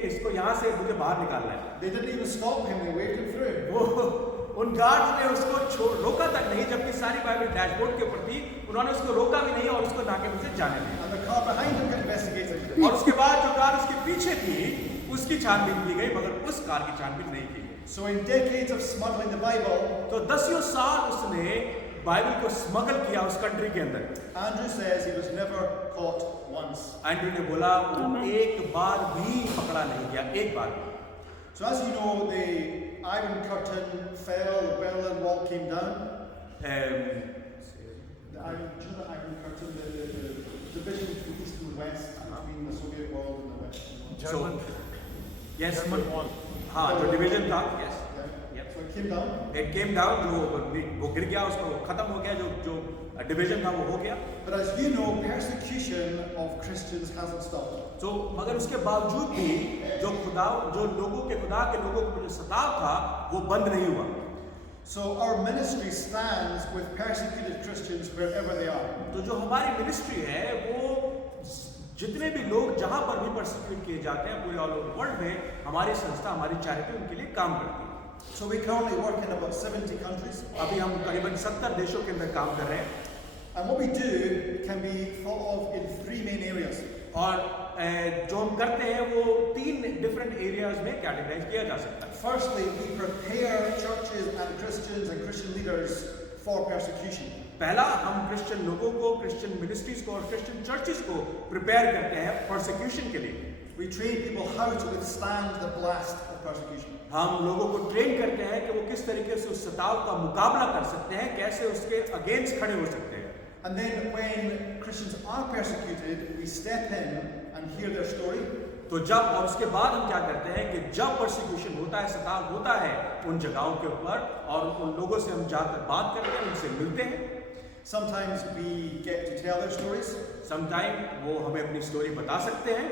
इसको यहाँ से मुझे बाहर निकालना है. They didn't even stop him, they waved him through. वो उन गार्ड्स ने उसको रोका तक नहीं, जबकि सारी बाइबल डैशबोर्ड के ऊपर थी, उन्होंने उसको रोका भी नहीं और उसको नाके में से जाने दिया. And the car behind him got investigated. और उसके बाद जो कार उसके पीछे थी उसकी छानबीन की गई, मगर उस कार की छानबीन नहीं की गई. So in decades of smuggling the Bible, तो 10 साल उसने बाइबल को स्मगल किया उस कंट्री के अंदर. Andrew says he was never caught once. Andrew ने बोला वो एक बार भी पकड़ा नहीं गया, एक बार भी. So as you know, the Iron Curtain fell, the Berlin Wall came down. The Iron Curtain, the division between East and West, between the Soviet world and the Western world. yes, German wall. हाँ, जो division था, yes. Yeah. So it came down. It came down, जो वो गिर गया, उसको खत्म हो गया, जो डिवीजन था वो हो गया. But as you know, persecution of Christians hasn't stopped. तो मगर उसके बावजूद भी जो लोगों के जो सताव था वो बंद नहीं हुआ. So our ministry stands with persecuted Christians wherever they are. तो जो हमारी मिनिस्ट्री है वो जितने भी लोग जहां पर भी परसिक्यूट किए जाते हैं पूरे ऑल ओवर वर्ल्ड में, हमारी संस्था, हमारी चैरिटी उनके लिए काम करती है. So we currently work in about 70 countries. अभी हम करीबन 70 देशों के अंदर काम कर रहे हैं. And what we do can be thought of in 3 main areas. और जो हम करते हैं वो 3 डिफरेंट एरियाज में कैटेगराइज किया जा सकता है. Firstly, we prepare churches and Christians and Christian leaders for persecution. पहला, हम क्रिश्चियन लोगों को, क्रिश्चियन मिनिस्ट्रीज को और क्रिश्चियन चर्चेस को प्रिपेयर करते हैं परसिक्यूशन के लिए. We train people how to withstand the blast of persecution. हम लोगों को ट्रेन करते हैं कि वो किस तरीके से उस सताव का मुकाबला कर सकते हैं, कैसे उसके अगेंस्ट खड़े हो सकते हैं. And then when Christians are persecuted, we step in and hear their story. तो जब और उसके बाद हम क्या करते हैं कि जब परसिक्यूशन होता है, सताव होता है उन जगहों के ऊपर, और उन लोगों से हम जाकर बात करते हैं, उनसे मिलते हैं. Sometimes we get to tell their stories, sometime वो हमें अपनी स्टोरी बता सकते हैं,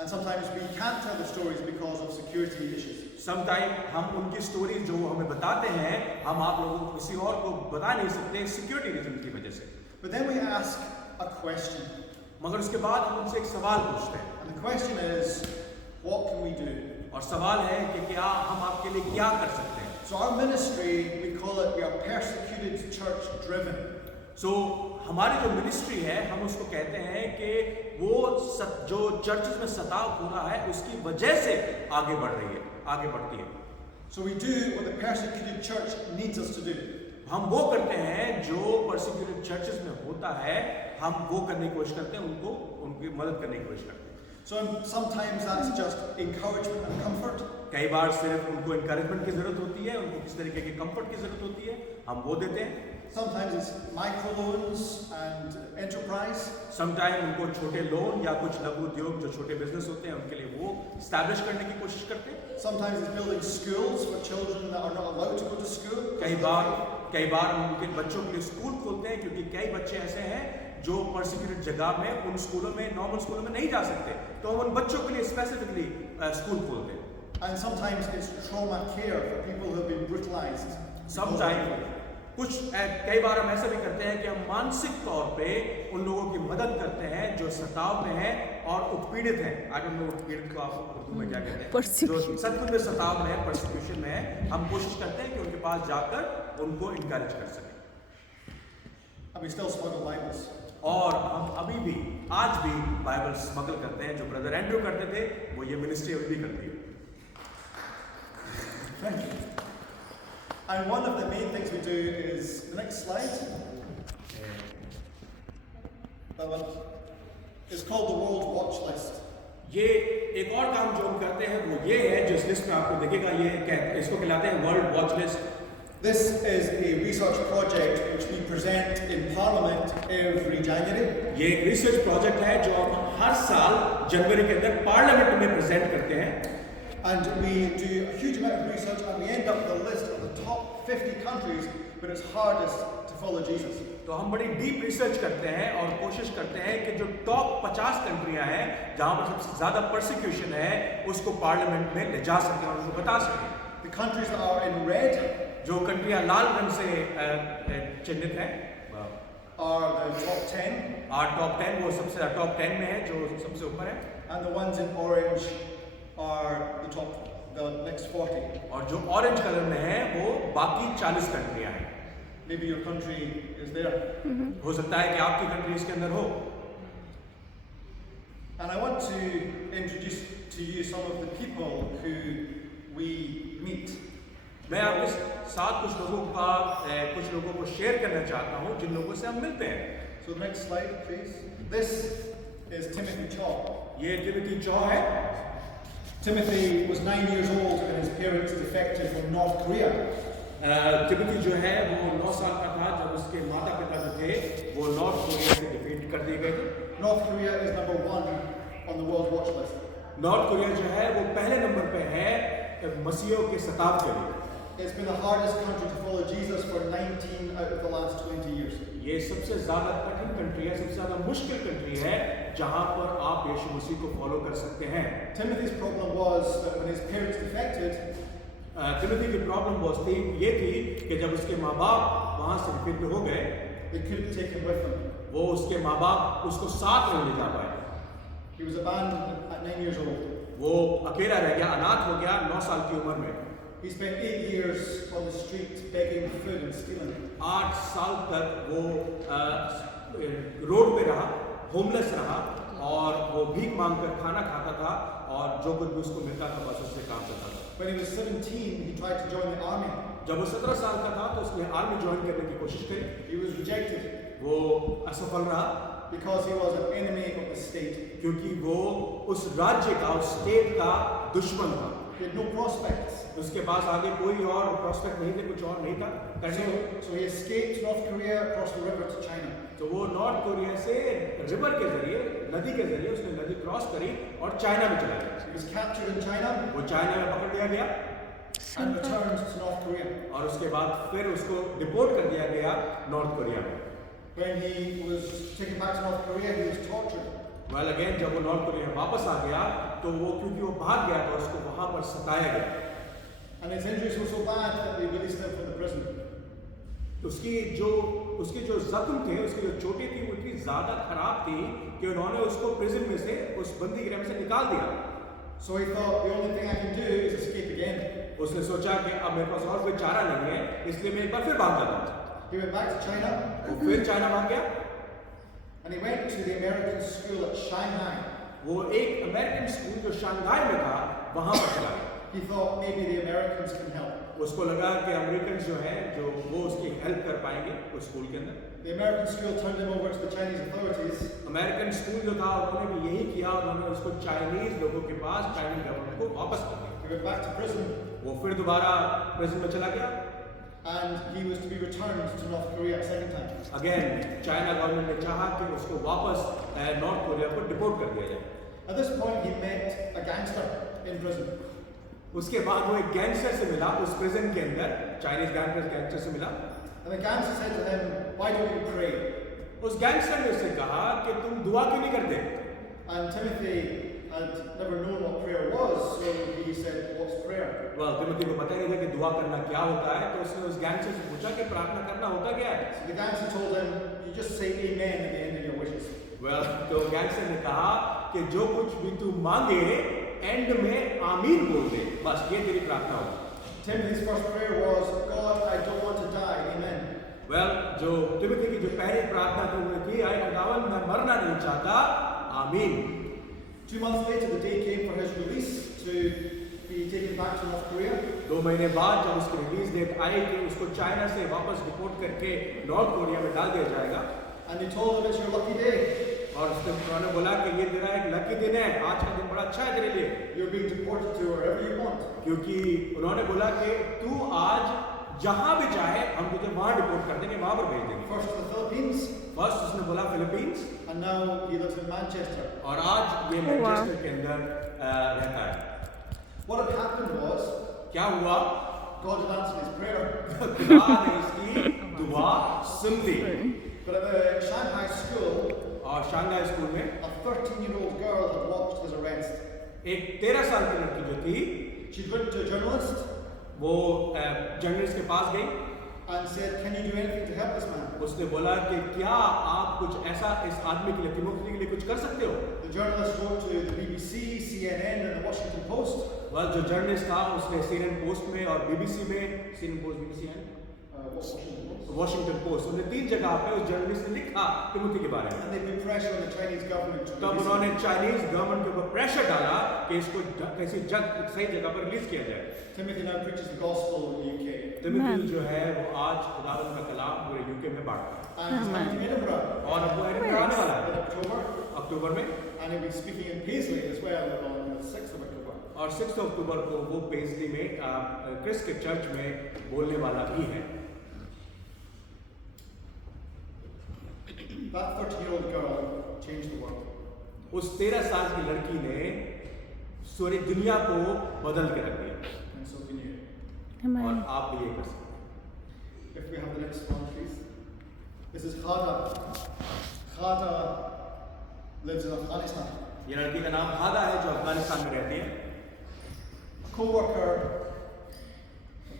and sometimes we can't tell the stories because of security issues. Sometime हम उनकी स्टोरी जो वो हमें बताते हैं हम आप लोगों को किसी और को बता नहीं सकते सिक्योरिटी रीजन की वजह से. But then we ask a question. मगर उसके बाद हम उनसे एक सवाल पूछते हैं, And the question is, what can we do? और सवाल है कि क्या हम आपके लिए क्या कर सकते हैं. So our ministry, we call it, we are persecuted church driven. सो हमारी जो मिनिस्ट्री है हम उसको कहते हैं कि वो जो चर्चेस में सताव हो रहा है उसकी वजह से आगे बढ़ती है। So we do what the persecuted church needs us to do. हम वो करते हैं जो परसिक्यूटेड चर्चेस में होता है, हम वो करने की कोशिश करते हैं, उनकी मदद करने की कोशिश करते हैं। So sometimes that's just encouragement and comfort. कई बार सिर्फ उनको encouragement की जरूरत होती है, उनको किस तरीके की comfort की जरूरत होती है, हम वो देते हैं। Sometimes it's microloans and enterprise. Sometimes उनको छोटे लोन या कुछ लघु उद्योग जो छोटे बिजनेस होते हैं उनके लिए वो establish करने की कोशिश करते हैं। Sometimes it's building schools for children that are not allowed to go to school. कई बार हम उनके बच्चों के लिए स्कूल खोलते हैं क्योंकि कई बच्चे ऐसे हैं जो परसिक्यूटेड जगह में उन स्कूलों में नॉर्मल स्कूलों में नहीं जा सकते, तो हम उन बच्चों के लिए स्पेसिफिकली स्कूल खोलते हैं। And sometimes it's trauma care for people who have been brutalized. Sometimes कई बार हम ऐसा भी करते हैं कि हम मानसिक तौर पे उन लोगों की मदद करते हैं जो सताव में हैं और उत्पीड़ित हैं। आई डोंट नो उत्पीड़ित को आप उर्दू में क्या कहते हैं, जो सचमुच में सताव में है, परसिक्यूशन में है, हम कोशिश करते हैं कि उनके पास जाकर उनको इनकरेज कर सकें। And we still smuggle Bibles. और हम अभी भी आज भी बाइबल स्मगल करते हैं, जो ब्रदर एंड्रू करते थे वो ये मिनिस्ट्री अभी भी करती है। Thank you. And one of the main things we do is the next slide. That one. It's called the World Watch List. ये एक और काम जो हम करते हैं वो ये है, जो इस लिस्ट में आपको दिखेगा, ये इसको कहलाते हैं world watch list. This is a research project which we present in Parliament every January. ये एक रिसर्च प्रोजेक्ट है जो हम हर साल जनवरी के अंदर पार्लियामेंट में प्रेजेंट करते हैं। And we do a huge amount of research and we end up with a list of the top 50 countries where it's hardest to follow Jesus. तो हम बड़ी डीप रिसर्च करते हैं और कोशिश करते हैं कि जो टॉप 50 कंट्रियां हैं जहां पर सबसे ज्यादा परसिक्यूशन है उसको पार्लियामेंट में ले जा सकें और उनको बता सकें। The countries that are in red, जो कंट्रियां लाल रंग से चिन्हित हैं, are the top 10, टॉप 10 वो सबसे टॉप 10 में है, जो सबसे ऊपर है, and the ones in orange are the next 40. और जो ऑरेंज कलर में है वो बाकी 40 कंट्रियां हैं। Maybe your country is there. हो सकता है कि आपकी कंट्री इसके अंदर हो। And I want to introduce to you some of the people who we meet. मैं आपके साथ कुछ लोगों को शेयर करना चाहता हूँ जिन लोगों से हम मिलते हैं। So next slide, please. This is Timothy Chaw. ये टिमोथी चॉ है। Timothy was 9 years old when his parents defected from North Korea. Timothy जो है वो 9 साल का था जब उसके माता पिता जो थे वो नॉर्थ कोरिया से डिफीट कर दिए गए थे। North Korea is number 1 on the World Watch List. North Korea जो है वो पहले नंबर पे है मसीहियों के सताव के लिए। It's been the hardest country to follow Jesus for 19 out of the last 20 years. ये सबसे ज्यादा कठिन कंट्री है, सबसे ज्यादा मुश्किल कंट्री है जहां पर आप यीशु मसीह को फॉलो कर सकते हैं। Timothy's problem was that when his parents defected, Timothy की प्रॉब्लम ये थी कि जब उसके माँ बाप वहां से डिफीट हो गए, they couldn't take him with them. वो उसके माँ बाप उसको साथ में ले जा पाए। He was abandoned at 9 years old. वो अकेला रह गया, अनाथ हो गया 9 साल की उम्र में। He spent 8 years on the street begging food and stealing. 8 साल तक वो रोड पे रहा, होमलेस रहा और वो भीख मांगकर खाना खाता था और जो कुछ भी उसको मिलता था बस उससे काम चलता था। When he was 17, he tried to join the army. जब वो 17 साल का था तो उसने आर्मी ज्वाइन करने की कोशिश करी। He was rejected वो असफल रहा because he was an enemy of the state. क्योंकि वो उस राज्य का, उस स्टेट का दुश्मन था। He had no prospects. उसके पास आगे कोई और प्रॉस्पेक्ट नहीं थे, कुछ और नहीं था करने को। So he escaped North Korea across the river to China. तो वो नॉर्थ कोरिया से रिवर के जरिए, नदी के जरिए उसने नदी क्रॉस करी और चाइना में चला गया। He was captured in China वो चाइना में पकड़ लिया गया and returned to North Korea. और उसके बाद फिर उसको डिपोर्ट कर दिया गया नॉर्थ कोरिया में। When he was taken back to North Korea, he was tortured. Well again जब वो नॉर्थ कोरिया में वापस आ गया तो वो क्योंकि वो भाग गया था उसको वहां पर सताया गया। And his injuries were so bad that they released him from the prison. उसके जो जख्म थे, उसकी जो चोटें थी वो इतनी ज्यादा खराब थी कि उन्होंने उसको प्रिजन में से, उस बंदी गृह में से निकाल दिया। So he thought, the only thing I can do is escape again. उसने सोचा कि अब मेरे पास और कोई चारा नहीं है, इसलिए मैं एक बार फिर भाग जाता हूँ। He went back to China वो फिर चाइना भाग गया। and he went to the American school at Shanghai. वो एक अमेरिकन स्कूल जो शंघाई में था वहां पर चला गया। He thought maybe the Americans can help. उसको लगा कि अमेरिकन जो है जो वो उसकी हेल्प कर पाएंगे उस स्कूल के अंदर। The American school turned him over to the Chinese authorities. American school जो था उन्होंने भी यही किया, उन्होंने उसको चाइनीज लोगों के पास, चाइनीज गवर्नमेंट को वापस कर दिया। He went back to prison वो फिर दोबारा प्रिजन में चला गया। and he was to be returned to North Korea a second time. Again China government ने चाहा कि उसको वापस नॉर्थ कोरिया को डिपोर्ट कर दिया जाए। At this point, he met a gangster in prison. उसके बाद वो एक गैंगस्टर से मिला उस प्रिजन के अंदर, चाइनीज गैंगस्टर से मिला। And the gangster said to him, "Why don't you pray?" उस गैंगस्टर ने उससे कहा कि तुम दुआ क्यों नहीं करते? And Timothy had never known what prayer was, so he said, "What's prayer?" Timothy को पता ही नहीं था कि दुआ करना क्या होता है, तो उसने उस गैंगस्टर से पूछा कि प्रार्थना करना होता क्या है? So the gangster told him, "You just say amen at the end of your wishes." तो गैंगस्टर ने कहा कि जो कुछ भी तू मांगे एंड में आमीन बोल दे, बस ये तेरी प्रार्थना हो। Timothy's first prayer was, "God, I don't want to die. Amen." जो तिमोथी की जो पहली प्रार्थना थी वो थी, आए खुदावन मैं मरना नहीं चाहता, आमीन। 2 months later, the day came for his release to be taken back to North Korea. 2 महीने बाद जब उसकी रिलीज डेट आई कि उसको चाइना से वापस डिपोर्ट करके नॉर्थ कोरिया में डाल दिया जाएगा। And he told him, "It's your lucky day. और उन्होंने बोला कि ये तेरा एक लकी दिन है, आज का दिन बड़ा अच्छा है तेरे लिए, You're being deported to wherever you want." क्योंकि उन्होंने बोला कि तू आज जहां भी चाहे हम तुझे वहां डिपोर्ट कर देंगे, वहां पर भेज देंगे। First to the Philippines, first उसने बोला Philippines, and now he lives in Manchester. और आज ये मैनचेस्टर के अंदर रहता है। What had happened was, क्या हुआ? God had answered his prayer. खुदा ने इसकी दुआ सुन ली। But at the Shanghai school, और शंघाई स्कूल में a 13-year-old girl had watched his arrest. एक 13 साल की लड़की जो थी, She went to a journalist वो जर्नलिस्ट के पास गई। and said, "Can you do anything to help this man?" उसने बोला कि क्या आप कुछ ऐसा इस आदमी के लिए, तिमोथी के लिए कुछ कर सकते हो? The journalist wrote to the BBC, CNN, and the Washington Post. वह जो जर्नलिस्ट था उसने सीएनएन पोस्ट में और बीबीसी में, सीएनएन पोस्ट, बीबीसी है, Washington Post. वॉशिंगटन पोस्ट, उन्होंने 3 जगह पे उस जर्नलिस्ट ने लिखा तिमोथी के बारे में। And they put pressure on the Chinese government to तब release उन्होंने him. चाइनीज गवर्नमेंट के ऊपर प्रेशर डाला कि इसको किसी सही जगह पर रिलीज किया जाए। Timothy now preaches the gospel in the UK. Timothy जो है वो आज खुदावंद का कलाम पूरे यूके में बांटता है And he's coming to Edinburgh और अब वो एडिनबरा आने वाला in है October. अक्टूबर में, And he'll be speaking in Paisley as well on the 6th of October. और 6 अक्टूबर को वो पेसली में क्रिस के चर्च में बोलने वाला भी है। That 13-year-old girl changed the world. उस 13 साल की लड़की ने सारी दुनिया को बदल के रख दिया, And so can you. और Amen. आप भी ये कर सकते हैं। If we have the next one, please. This is Khada. Khada lives in Afghanistan. ये लड़की का नाम हादा है जो अफगानिस्तान में रहती है। A co-worker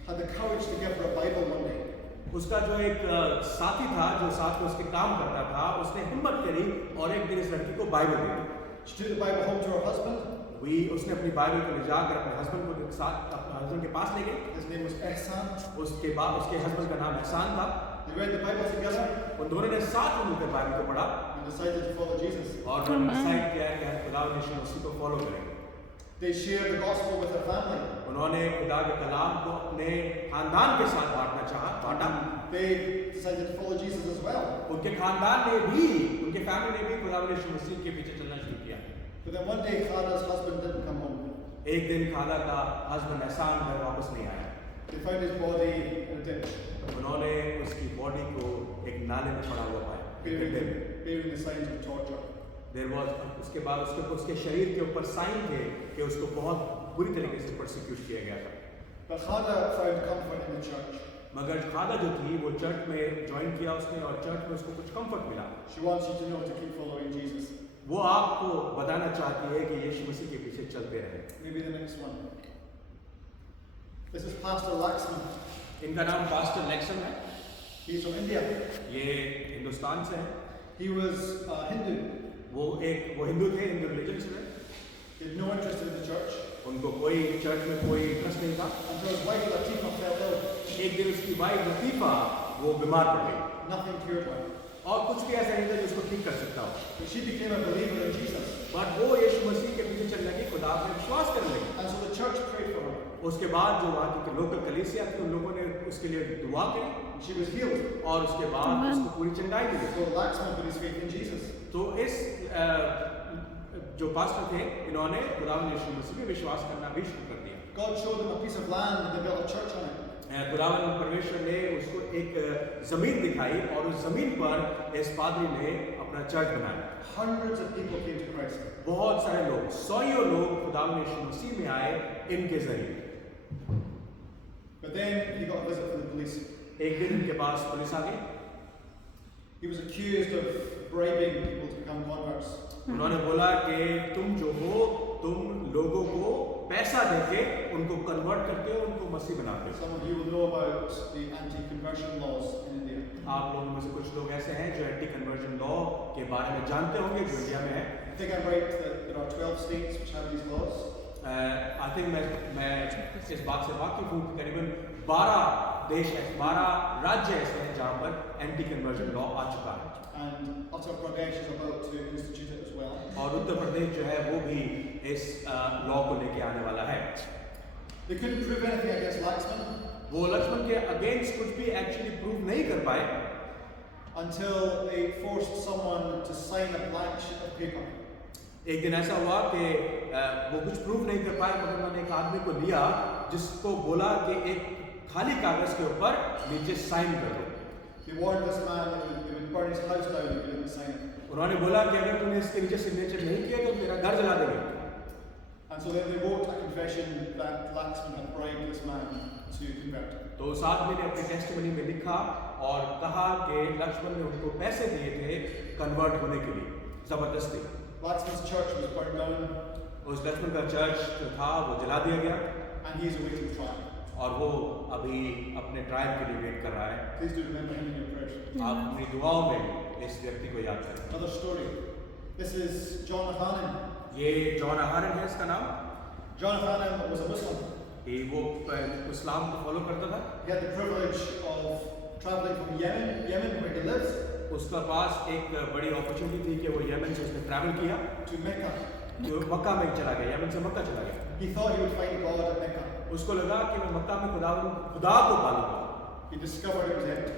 had the courage to give her a Bible one day. उसका जो एक साथी था जो साथ में उसके काम करता था, उसने हिम्मत करी और एक दिन इस लड़की को Bible they the. She took the Bible home to her husband. उसने अपनी बाइबल को ले जाकर अपने हस्बैंड को साथ अपने हस्बैंड के पास ले गई। His name was Ehsan. उसके बाद उसके हस्बैंड का नाम एहसान था। They read the Bible together उन दोनों ने साथ में मिलकर बाइबल को पढ़ा and decided to follow Jesus. और उन्होंने डिसाइड किया कि हम खुदा यीशु मसीह को फॉलो करेंगे। They shared the gospel with their family. उन्होंने खुदा के कलाम को अपने खानदान के साथ बांटा। They decided to follow Jesus as well. उनके खानदान ने भी, उनके फैमिली ने भी खुदा यीशु मसीह के पीछे चलना शुरू किया। But then one day Khada's husband didn't come home. एक दिन खादा का हस्बैंड एहसान घर वापस नहीं आया। They found his body in a ditch, उन्होंने उसकी बॉडी को एक नाले में पड़ा हुआ पाया, एक गड्ढे में। bearing the signs of torture. There was, उसके बाद उसके शरीर के ऊपर साइन थे कि उसको बहुत बुरी तरीके से प्रोसिक्यूट किया गया था। But Khada found comfort in the church. मगर खादा जो थी वो चर्च में ज्वाइन किया उसने और चर्च में उसको कुछ कंफर्ट मिला। She wants you to know to keep following Jesus. वो आपको बताना चाहती है कि यीशु मसीह के पीछे चलते रहे। Maybe the next one. This is Pastor Laxman. इनका नाम पास्टर लैक्सन है। He's from India. ये हिंदुस्तान से है। He was a Hindu. वो हिंदू थे, हिंदू रिलीजन से थे। He had no interest in the church उनको कोई चर्च में कोई इंटरेस्ट नहीं था। until his wife Latifa fell ill. एक दिन उसकी वाइफ लतीफा वो बीमार पड़ गई Nothing cured her. और कुछ भी ऐसा नहीं था जो उसको ठीक कर सकता हो, But she became a believer in Jesus. But वो यीशु मसीह के पीछे चलने लगी, खुदा में विश्वास करने लगी। And so the church prayed for her. उसके बाद जो वहाँ की लोकल कलीसिया थी, उन लोगों ने उसके लिए दुआ की She was healed. और उसके बाद उसको पूरी चंगाई दी गई। So Laxman put his faith in Jesus. तो इस जो पास्टर थे, इन्होंने खुदावंद यीशु मसीह में विश्वास करना भी शुरू कर दिया। God showed them a piece of land and they built a church on it. खुदावंद परमेश्वर ने उसको एक जमीन दिखाई और उस जमीन पर इस पादरी ने अपना चर्च बनाया। Hundreds of people came to Christ. बहुत सारे लोग, सौयों लोग खुदावंद यीशु मसीह में आए इनके जरिए। But then he got a visit from the police. एक दिन उनके पास पुलिस आ गई। He was accused of bribing people to become converts. उन्होंने बोला कि तुम जो हो, तुम लोगों को पैसा देके उनको कन्वर्ट करते हो, उनको मसीह बनाते हो। Some of you will know about the anti-conversion laws in India. आप लोगों में से कुछ लोग ऐसे हैं जो एंटी कन्वर्जन लॉ के बारे में जानते होंगे, जो इंडिया में है। I think I'm right that there are 12 states which have these laws. I think मैं इस बात से वाकिफ हूँ, करीबन 12 देश है, 12 राज्य ऐसे हैं जहाँ पर एंटी कन्वर्जन लॉ आ चुका है। And Uttar Pradesh is about to institute it as well. और उत्तर प्रदेश जो है वो भी इस लॉ को लेके आने वाला है। They couldn't prove anything against Laxman वो लक्ष्मण के अगेंस्ट कुछ भी एक्चुअली प्रूव नहीं कर पाए until they forced someone to sign a blank sheet of paper. एक दिन ऐसा हुआ कि वो कुछ प्रूव नहीं कर पाए, मगर मैंने एक आदमी को लिया जिसको बोला कि एक खाली कागज के ऊपर नीचे साइन कर दो। They warned this man that they would burn his house down if he didn't sign it. उन्होंने बोला कि अगर तूने इसके नीचे सिग्नेचर नहीं किया तो तेरा घर जला देंगे। And so then they wrote a confession that Laxman had bribed this man to convert. तो उस आदमी ने अपने टेस्टिमनी में लिखा और कहा कि लक्ष्मण ने उनको पैसे दिए थे कन्वर्ट होने के लिए, जबरदस्ती। Laxman's church was burned down उस लक्ष्मण का चर्च जो था वो जला दिया गया and he is awaiting trial. और वो अभी अपने ट्रायल के लिए वेट कर रहा है। Please do remember him in your prayers. आप अपनी दुआओं में इस व्यक्ति को याद करें। Another story. This is John Hanan. ये जॉन हारन है इसका नाम। John Hanan was a Muslim. ये वो इस्लाम को फॉलो करता था। He had the privilege of traveling from Yemen where he lives, उसका पास एक बड़ी अपॉर्चुनिटी थी कि वो यमन से उसने ट्रैवल किया, to Mecca. जो मक्का में चला गया, यमन से मक्का चला गया। He thought he would find God at Mecca. उसको लगा कि मैं मक्का में खुदा को पालूंगा। He discovered it was empty.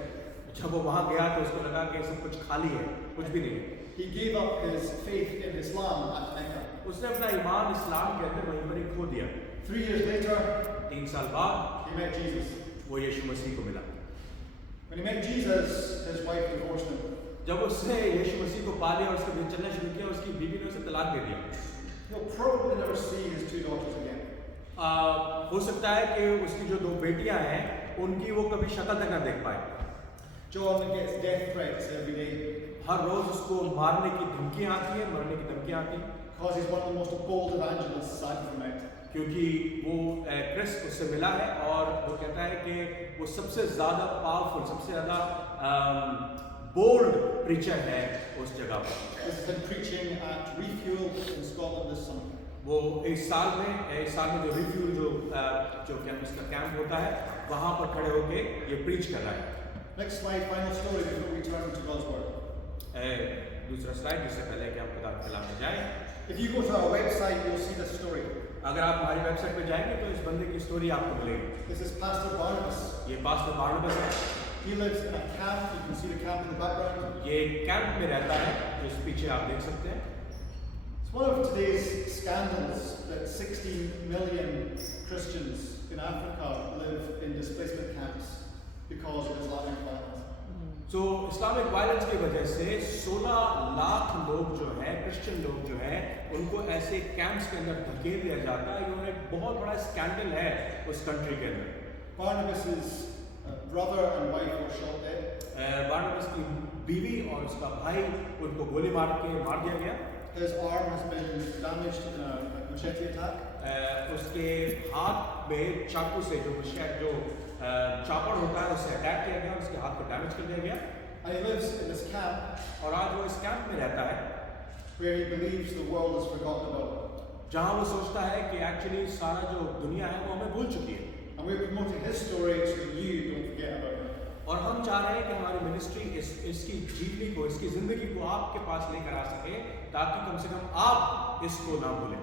जब वो वहाँ गया तो उसको लगा कि सब कुछ खाली है, कुछ भी नहीं है। He gave up his faith in Islam at Mecca. उसने अपना ईमान इस्लाम के अंदर वहीं पर ही खो दिया। 3 years later, 3 साल बाद he met Jesus. वो यीशु मसीह को मिला। When he met Jesus, his wife divorced him. जब उसने यीशु मसीह को पा लिया और उसके बीच चलना शुरू किया, उसकी बीवी ने उसे तलाक दे दिया। He'll probably never see his 2 daughters again. हो सकता है कि उसकी जो 2 बेटियां हैं उनकी वो कभी शक्ल तक ना देख पाए। John gets death threats every day हर रोज उसको मारने की धमकियां आती है, मरने की धमकियां आती हैं, because he's one of the most bold evangelists I've ever met. क्योंकि वो क्रिस्ट उससे मिला है और वो कहता है कि वो सबसे ज़्यादा पावरफुल, सबसे ज़्यादा बोल्ड प्रीचर है उस जगह पर। This has been preaching at Refuel in Scotland this summer. वो इस साल में जो रिफ्यूल जो कैंपस का कैंप होता है वहाँ पर खड़े होके ये प्रीच कर रहा है। Next slide, final story before we turn to God's Word. दूसरा स्लाइड, जिससे पहले कि हम खुदा के कलाम में जाएं। If you go to our website, you'll see this story. अगर आप हमारी वेबसाइट पे जाएंगे तो इस बंदे की स्टोरी आपको मिलेगी। This is Pastor Barnabas. ये पास्टर बारनबास है। He lives in a camp. You can see the camp in the background. ये कैंप में रहता है, जिस पीछे आप देख सकते हैं। It's one of today's scandals that 16 million Christians in Africa live in displacement camps because of Islamic violence. तो इस्लामिक वायलेंस की वजह से 16 लाख लोग जो हैं, क्रिश्चियन लोग जो हैं, उनको ऐसे कैंप्स के अंदर धकेल दिया जाता है। ये एक बहुत बड़ा स्कैंडल है उस कंट्री के अंदर। Barnabas's brother and wife were shot dead. बारनबास की बीवी और उसका भाई उनको गोली मार दिया गया। His arm has been damaged in a machete attack. उसके हाथ में चाकू से जो चापड़ होता है उससे अटैक किया गया, उसके हाथ को डैमेज कर दिया गया। And he lives in this camp और आज वो इस कैंप में रहता है where he believes the world has forgotten about him. जहाँ वो सोचता है कि एक्चुअली सारा जो दुनिया है वो हमें भूल चुकी है। And we're promoting his story so you don't forget about him. और हम हम चाह रहे हैं कि हमारी मिनिस्ट्री इसकी जीवनी को, इसकी ज़िंदगी को आपके पास लेकर आ सके, ताकि कम से कम आप इसको ना भूलें।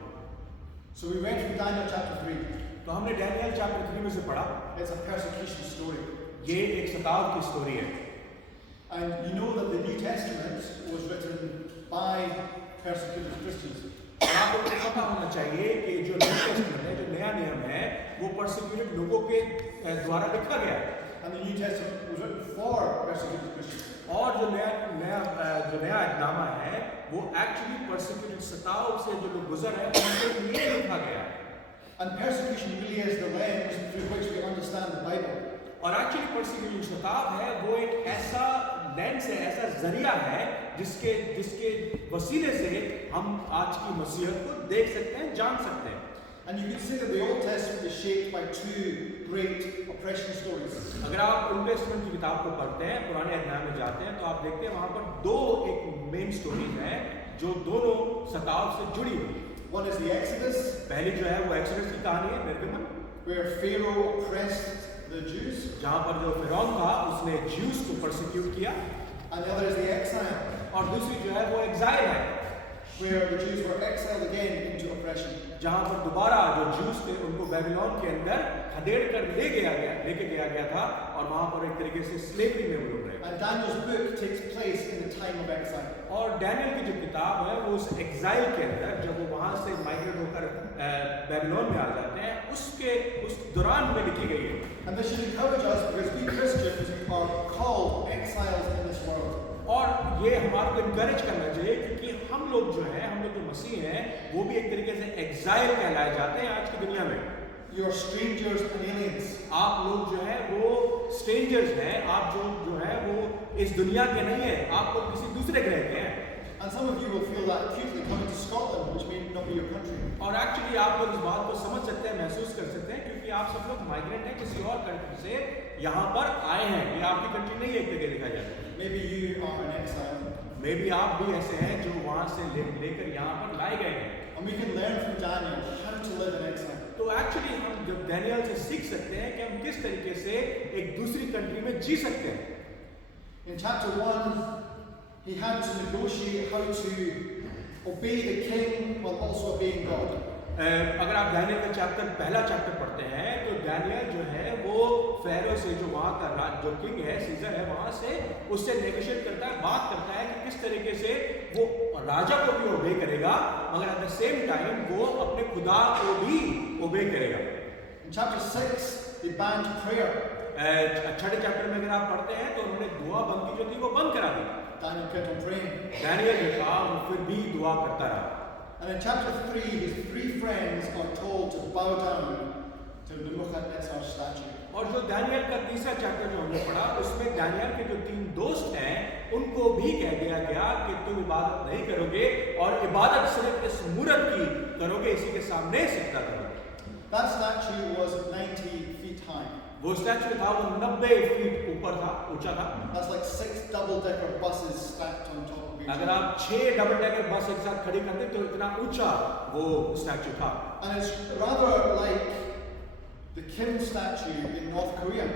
So we read from Daniel chapter 3. तो हमने डैनियल चैप्टर 3 में से पढ़ा, It's a persecution story. ये एक सताव की स्टोरी है। And you know that the New Testament was written by persecuted Christians. और आपको पता होना चाहिए कि जो न्यू टेस्टामेंट है, जो नया नियम है, वो परसिक्यूटेड लोगों के द्वारा लिखा गया है। And the New Testament was written for persecuted Christians. और जो नया नामा है, वो एक्चुअली परसिक्यूटेड सताव से जो लोग गुजर हैं उनके लिए लिखा गया है। And persecution really is the lens through which we understand the Bible. और एक्चुअली परसिक्यूशन सताव है वो एक ऐसा लेंस है, ऐसा जरिया है जिसके वसीले से हम आज की मसीहत को देख सकते हैं, जान सकते हैं। And you can see that the Old Testament is shaped by two great oppression stories. अगर आप ओल्ड टेस्टामेंट की किताब को पढ़ते हैं, पुराने अध्याय में जाते हैं, तो आप देखते हैं वहां पर दो एक मेन स्टोरीज हैं जो दोनों सताव से जुड़ी हुई। One is the Exodus, पहली जो है वो एक्सोडस की कहानी है, निर्गमन, where Pharaoh oppressed the Jews, जहां पर जो फिरौन था उसने ज्यूस को परसिक्यूट किया, and the other is the exile, और दूसरी जो है वो एग्जाइल है, where the Jews were exiled again into oppression. जहां पर दोबारा जो ज्यूस थे उनको बेबीलोन के अंदर खदेड़ कर लेके गया गया था, और वहां पर एक तरीके से स्लेवरी में वो लोग रहे। And Daniel's book takes place in the time of exile. और डैनियल की जो किताब है वो उस एग्जाइल के अंदर, जब वो वहां से माइग्रेट होकर बेबीलोन में आ जाते हैं, उस दौरान में लिखी गई है। And this should encourage us because we Christians are called exiles in this world. और ये हमारे को इनकरेज करना चाहिए, क्योंकि हम लोग जो मसीह हैं वो भी एक तरीके से एग्जाइल कहलाए जाते हैं आज की दुनिया में। You are strangers and aliens. आप लोग जो है वो स्ट्रेंजर्स हैं, आप जो है वो इस दुनिया के नहीं है, आप लोग किसी दूसरे ग्रह के हैं। And some of you will feel that acutely coming to Scotland, which may not be your country. और एक्चुअली आप लोग इस बात को समझ सकते हैं, महसूस कर सकते हैं, क्योंकि आप सब लोग माइग्रेंट हैं, किसी और कंट्री से यहाँ पर आए हैं। ये आपकी कंट्री नहीं है, एक जगह लिखा जाता है। Maybe you are an exile. May be आप भी ऐसे हैं जो वहाँ से लेकर यहाँ पर लाए गए हैं। And we can learn from Daniel how to live in exile. तो एक्चुअली हम जब डैनियल से सीख सकते हैं कि हम किस तरीके से एक दूसरी कंट्री में जी सकते हैं। In chapter 1, he had to negotiate how to obey the king while also obeying God. अगर आप डैनियल का पहला चैप्टर पढ़ते हैं, तो डैनियल जो है वो फेरो से, जो वहाँ का जो किंग है, सीजर है, वहाँ से उससे नेगोशिएट करता है, बात करता है कि किस तरीके से वो राजा को भी ओबे करेगा, मगर एट द सेम टाइम वो अपने खुदा को भी ओबे करेगा। In chapter 6, he banned prayer. छठे चैप्टर में अगर आप पढ़ते हैं तो उन्होंने दुआ बंदी जो थी वो बंद करा दी। Daniel kept on praying. Daniel जो था वो फिर भी दुआ करता रहा। And in chapter 3, his three friends are told to bow down to Nebuchadnezzar's statue. और जो डैनियल का तीसरा चैप्टर जो हमने पढ़ा, उसमें डैनियल के जो 3 दोस्त हैं उनको भी कह दिया गया कि तुम इबादत नहीं करोगे और इबादत सिर्फ इस मूरत की करोगे, इसी के सामने सिजदा करोगे। That statue was 90 feet high. वो स्टैचू था वो 90 फीट ऊपर था, ऊंचा था। That's like 6 double-decker buses stacked on top of each अगर other. आप 6 डबल डेकर बस एक साथ खड़ी करते तो इतना ऊंचा वो स्टैचू था। And it's rather like the Kim statue in North Korea.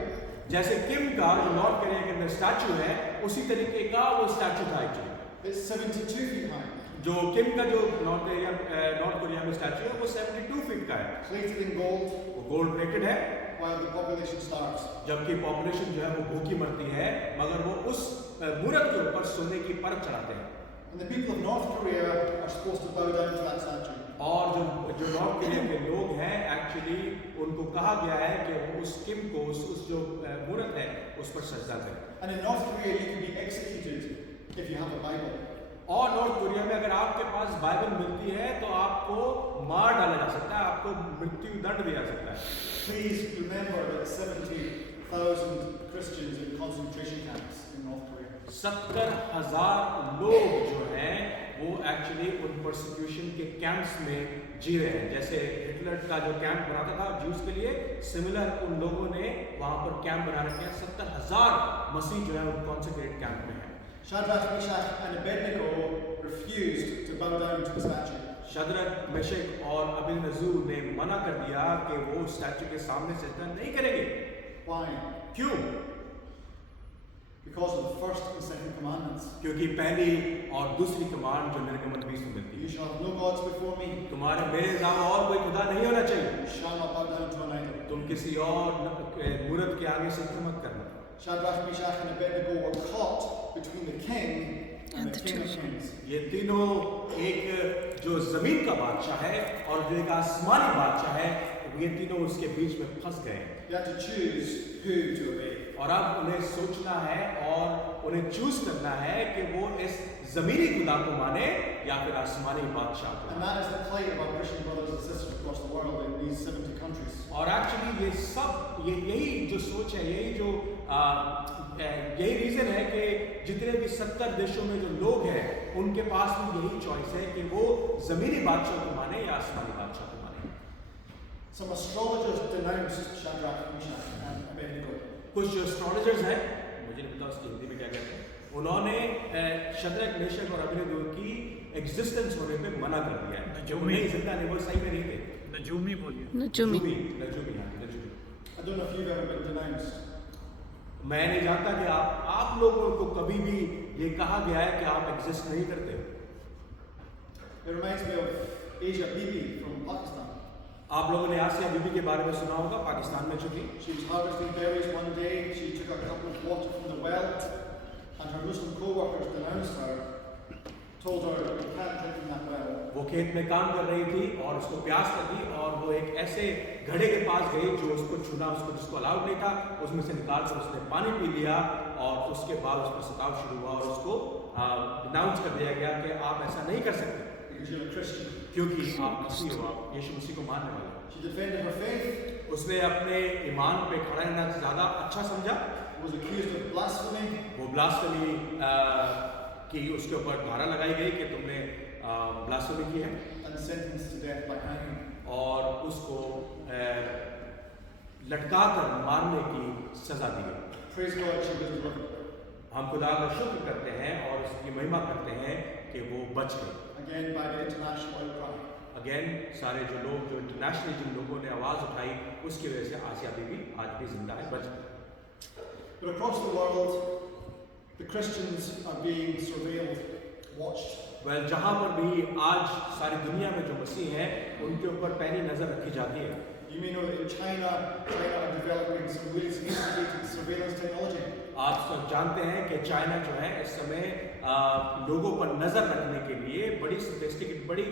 जैसे किम का जो नॉर्थ कोरिया के अंदर स्टैचू है, उसी तरीके का वो स्टैचू था एक्चुअली। It's 72 feet high, जो किम का जो नॉर्थ कोरिया में स्टैचू है वो 72 फीट का है। plated in gold, वो गोल्ड प्लेटेड है, while the population starves. जबकि पॉपुलेशन जो है वो भूखी मरती है, मगर वो उस मूरत के ऊपर सोने की परत चढ़ाते हैं। And the people of North Korea are supposed to bow down to that statue. और जो नॉर्थ कोरिया के लोग हैं एक्चुअली उनको कहा गया है कि वो उस किम को उस जो मूरत है उस पर सजदा करें। And in North Korea, you can be executed if you have a Bible. और नॉर्थ कोरिया में अगर आपके पास बाइबल मिलती है तो आपको मार डाला जा सकता है, आपको मृत्यु दंड दिया जा सकता है। Please remember that 70,000 Christians in concentration camps in North Korea. 70,000 लोग जो हैं वो एक्चुअली उन परसिक्यूशन के कैंप्स में जी रहे हैं। जैसे हिटलर का जो कैंप बनाता था ज्यूज के लिए, सिमिलर उन लोगों ने वहां पर कैंप बना रखे हैं। 70,000 मसीह जो है वो कॉन्सेंट्रेट कैंप में है। Shadrach, Meshach, and Abednego refused to bow down to the statue. Shadrach, Meshach और अबेदनगो ने मना कर दिया कि वो स्टैचू के सामने सजदा नहीं करेंगे। Why? क्यों? because of the first and second commandments. क्योंकि पहली और दूसरी कमांड जो निर्गमन 20 में मिलती You है, shall have no gods before me. तुम्हारे मेरे अलावा और कोई खुदा नहीं होना चाहिए, You shall not bow down to an idol. तुम किसी और मूर्त के आगे सिर मत करना। Shadrach, Meshach, and Abednego were caught between the king and the king of kings. ये तीनों एक जो जमीन का बादशाह है और जो एक आसमानी बादशाह है, ये तीनों उसके बीच में फंस गए। They had to choose who to obey. और अब उन्हें सोचना है और उन्हें चूज करना है कि वो इस जमीनी खुदा को माने या फिर आसमानी बादशाह को। And that is the plight of our Christian brothers and sisters across the world in these 70 countries. और एक्चुअली ये सब यही जो सोच है, यही जो यही रीजन है कि जितने भी 70 देशों में जो लोग हैं उनके पास भी यही चॉइस है कि वो जमीनी बादशाह को माने या आसमानी बादशाह को माने। Some astrologers denounced Shadrach, Meshach, and Abednego. कुछ जो एस्ट्रोलॉजर्स हैं, मुझे नहीं पता उसकी हिंदी में क्या कहते हैं, उन्होंने शद्रक, मेशक और अबेदnego की एग्जिस्टेंस होने पे मना कर दिया है। जो नहीं जिंदा नहीं, वो सही में नहीं थे। नजूमी बोलिए। नजूमी। नजूमी। I don't know if you've ever been denounced. मैं नहीं जानता कि आप लोगों को कभी भी ये कहा गया है कि आप एग्जिस्ट नहीं करते। It reminds me of Asia Bibi from Pakistan. आप लोगों ने आसिया बीबी के बारे में सुना होगा, पाकिस्तान में चुकी। She was harvesting berries one day. She took a cup of water from the well, and her Muslim co-workers denounced her, told her, "You can't drink from that well." वो खेत में काम कर रही थी और उसको प्यास लगी और वो एक ऐसे घड़े के पास गई जो उसको छूना जिसको अलाउड नहीं था, उसमें से निकाल कर उसने पानी पी लिया और उसके बाद उस पर सताव शुरू हुआ और उसको डिनाउंस कर दिया गया कि आप ऐसा नहीं कर सकते Because you're a Christian. क्योंकि आप मसीह हो, आप यीशु मसीह को मानने वाले हो। She defended her faith, उसने अपने ईमान पे खड़ा रहना ज़्यादा अच्छा समझा। was accused of blasphemy, वो ब्लास्फेमी की उसके ऊपर धारा लगाई गई कि तुमने ब्लास्फेमी की है and sentenced to death by hanging. और उसको लटका कर मारने की सजा दी गई। Praise God, she was delivered. हम खुदा का शुक्र करते हैं और उसकी महिमा करते हैं कि वो बच गई। Again by the international outcry. Again सारे जो लोग जो इंटरनेशनली जिन लोगों ने आवाज़ उठाई उसकी वजह से आसिया बीबी आज भी जिंदा है, बच गई। But across the world, the Christians are being surveilled, watched. Well जहाँ पर भी आज सारी दुनिया में जो मसीह हैं उनके ऊपर पैनी नज़र रखी जाती है। You may know that in China are developing some really sophisticated surveillance technology. आप सब जानते हैं कि चाइना जो है इस समय लोगों पर नज़र रखने के लिए बड़ी सोफिस्टिकेटेड, बड़ी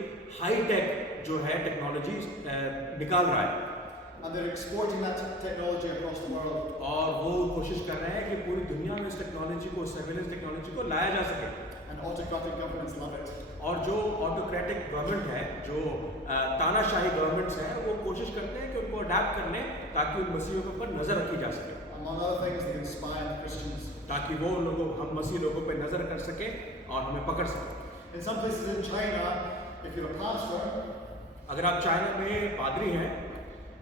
हाई टेक जो है टेक्नोलॉजी निकाल रहा है And they're exporting that technology across the world. और वो कोशिश कर रहे हैं कि पूरी दुनिया में इस टेक्नोलॉजी को, सर्वेलेंस टेक्नोलॉजी को लाया जा सके। And autocratic governments love it. और जो ऑटोक्रेटिक गवर्नमेंट है, जो तानाशाही गवर्नमेंट्स हैं, वो कोशिश करते हैं कि उनको अडैप्ट कर लें ताकि उन मसीहों के ऊपर नज़र रखी जा सके, Among other things, they can spy on Christians. ताकि वो लोगों, हम मसीह लोगों पर नज़र कर सकें और हमें पकड़ सकें। In some places in China, if you're a pastor, अगर आप चाइना में पादरी हैं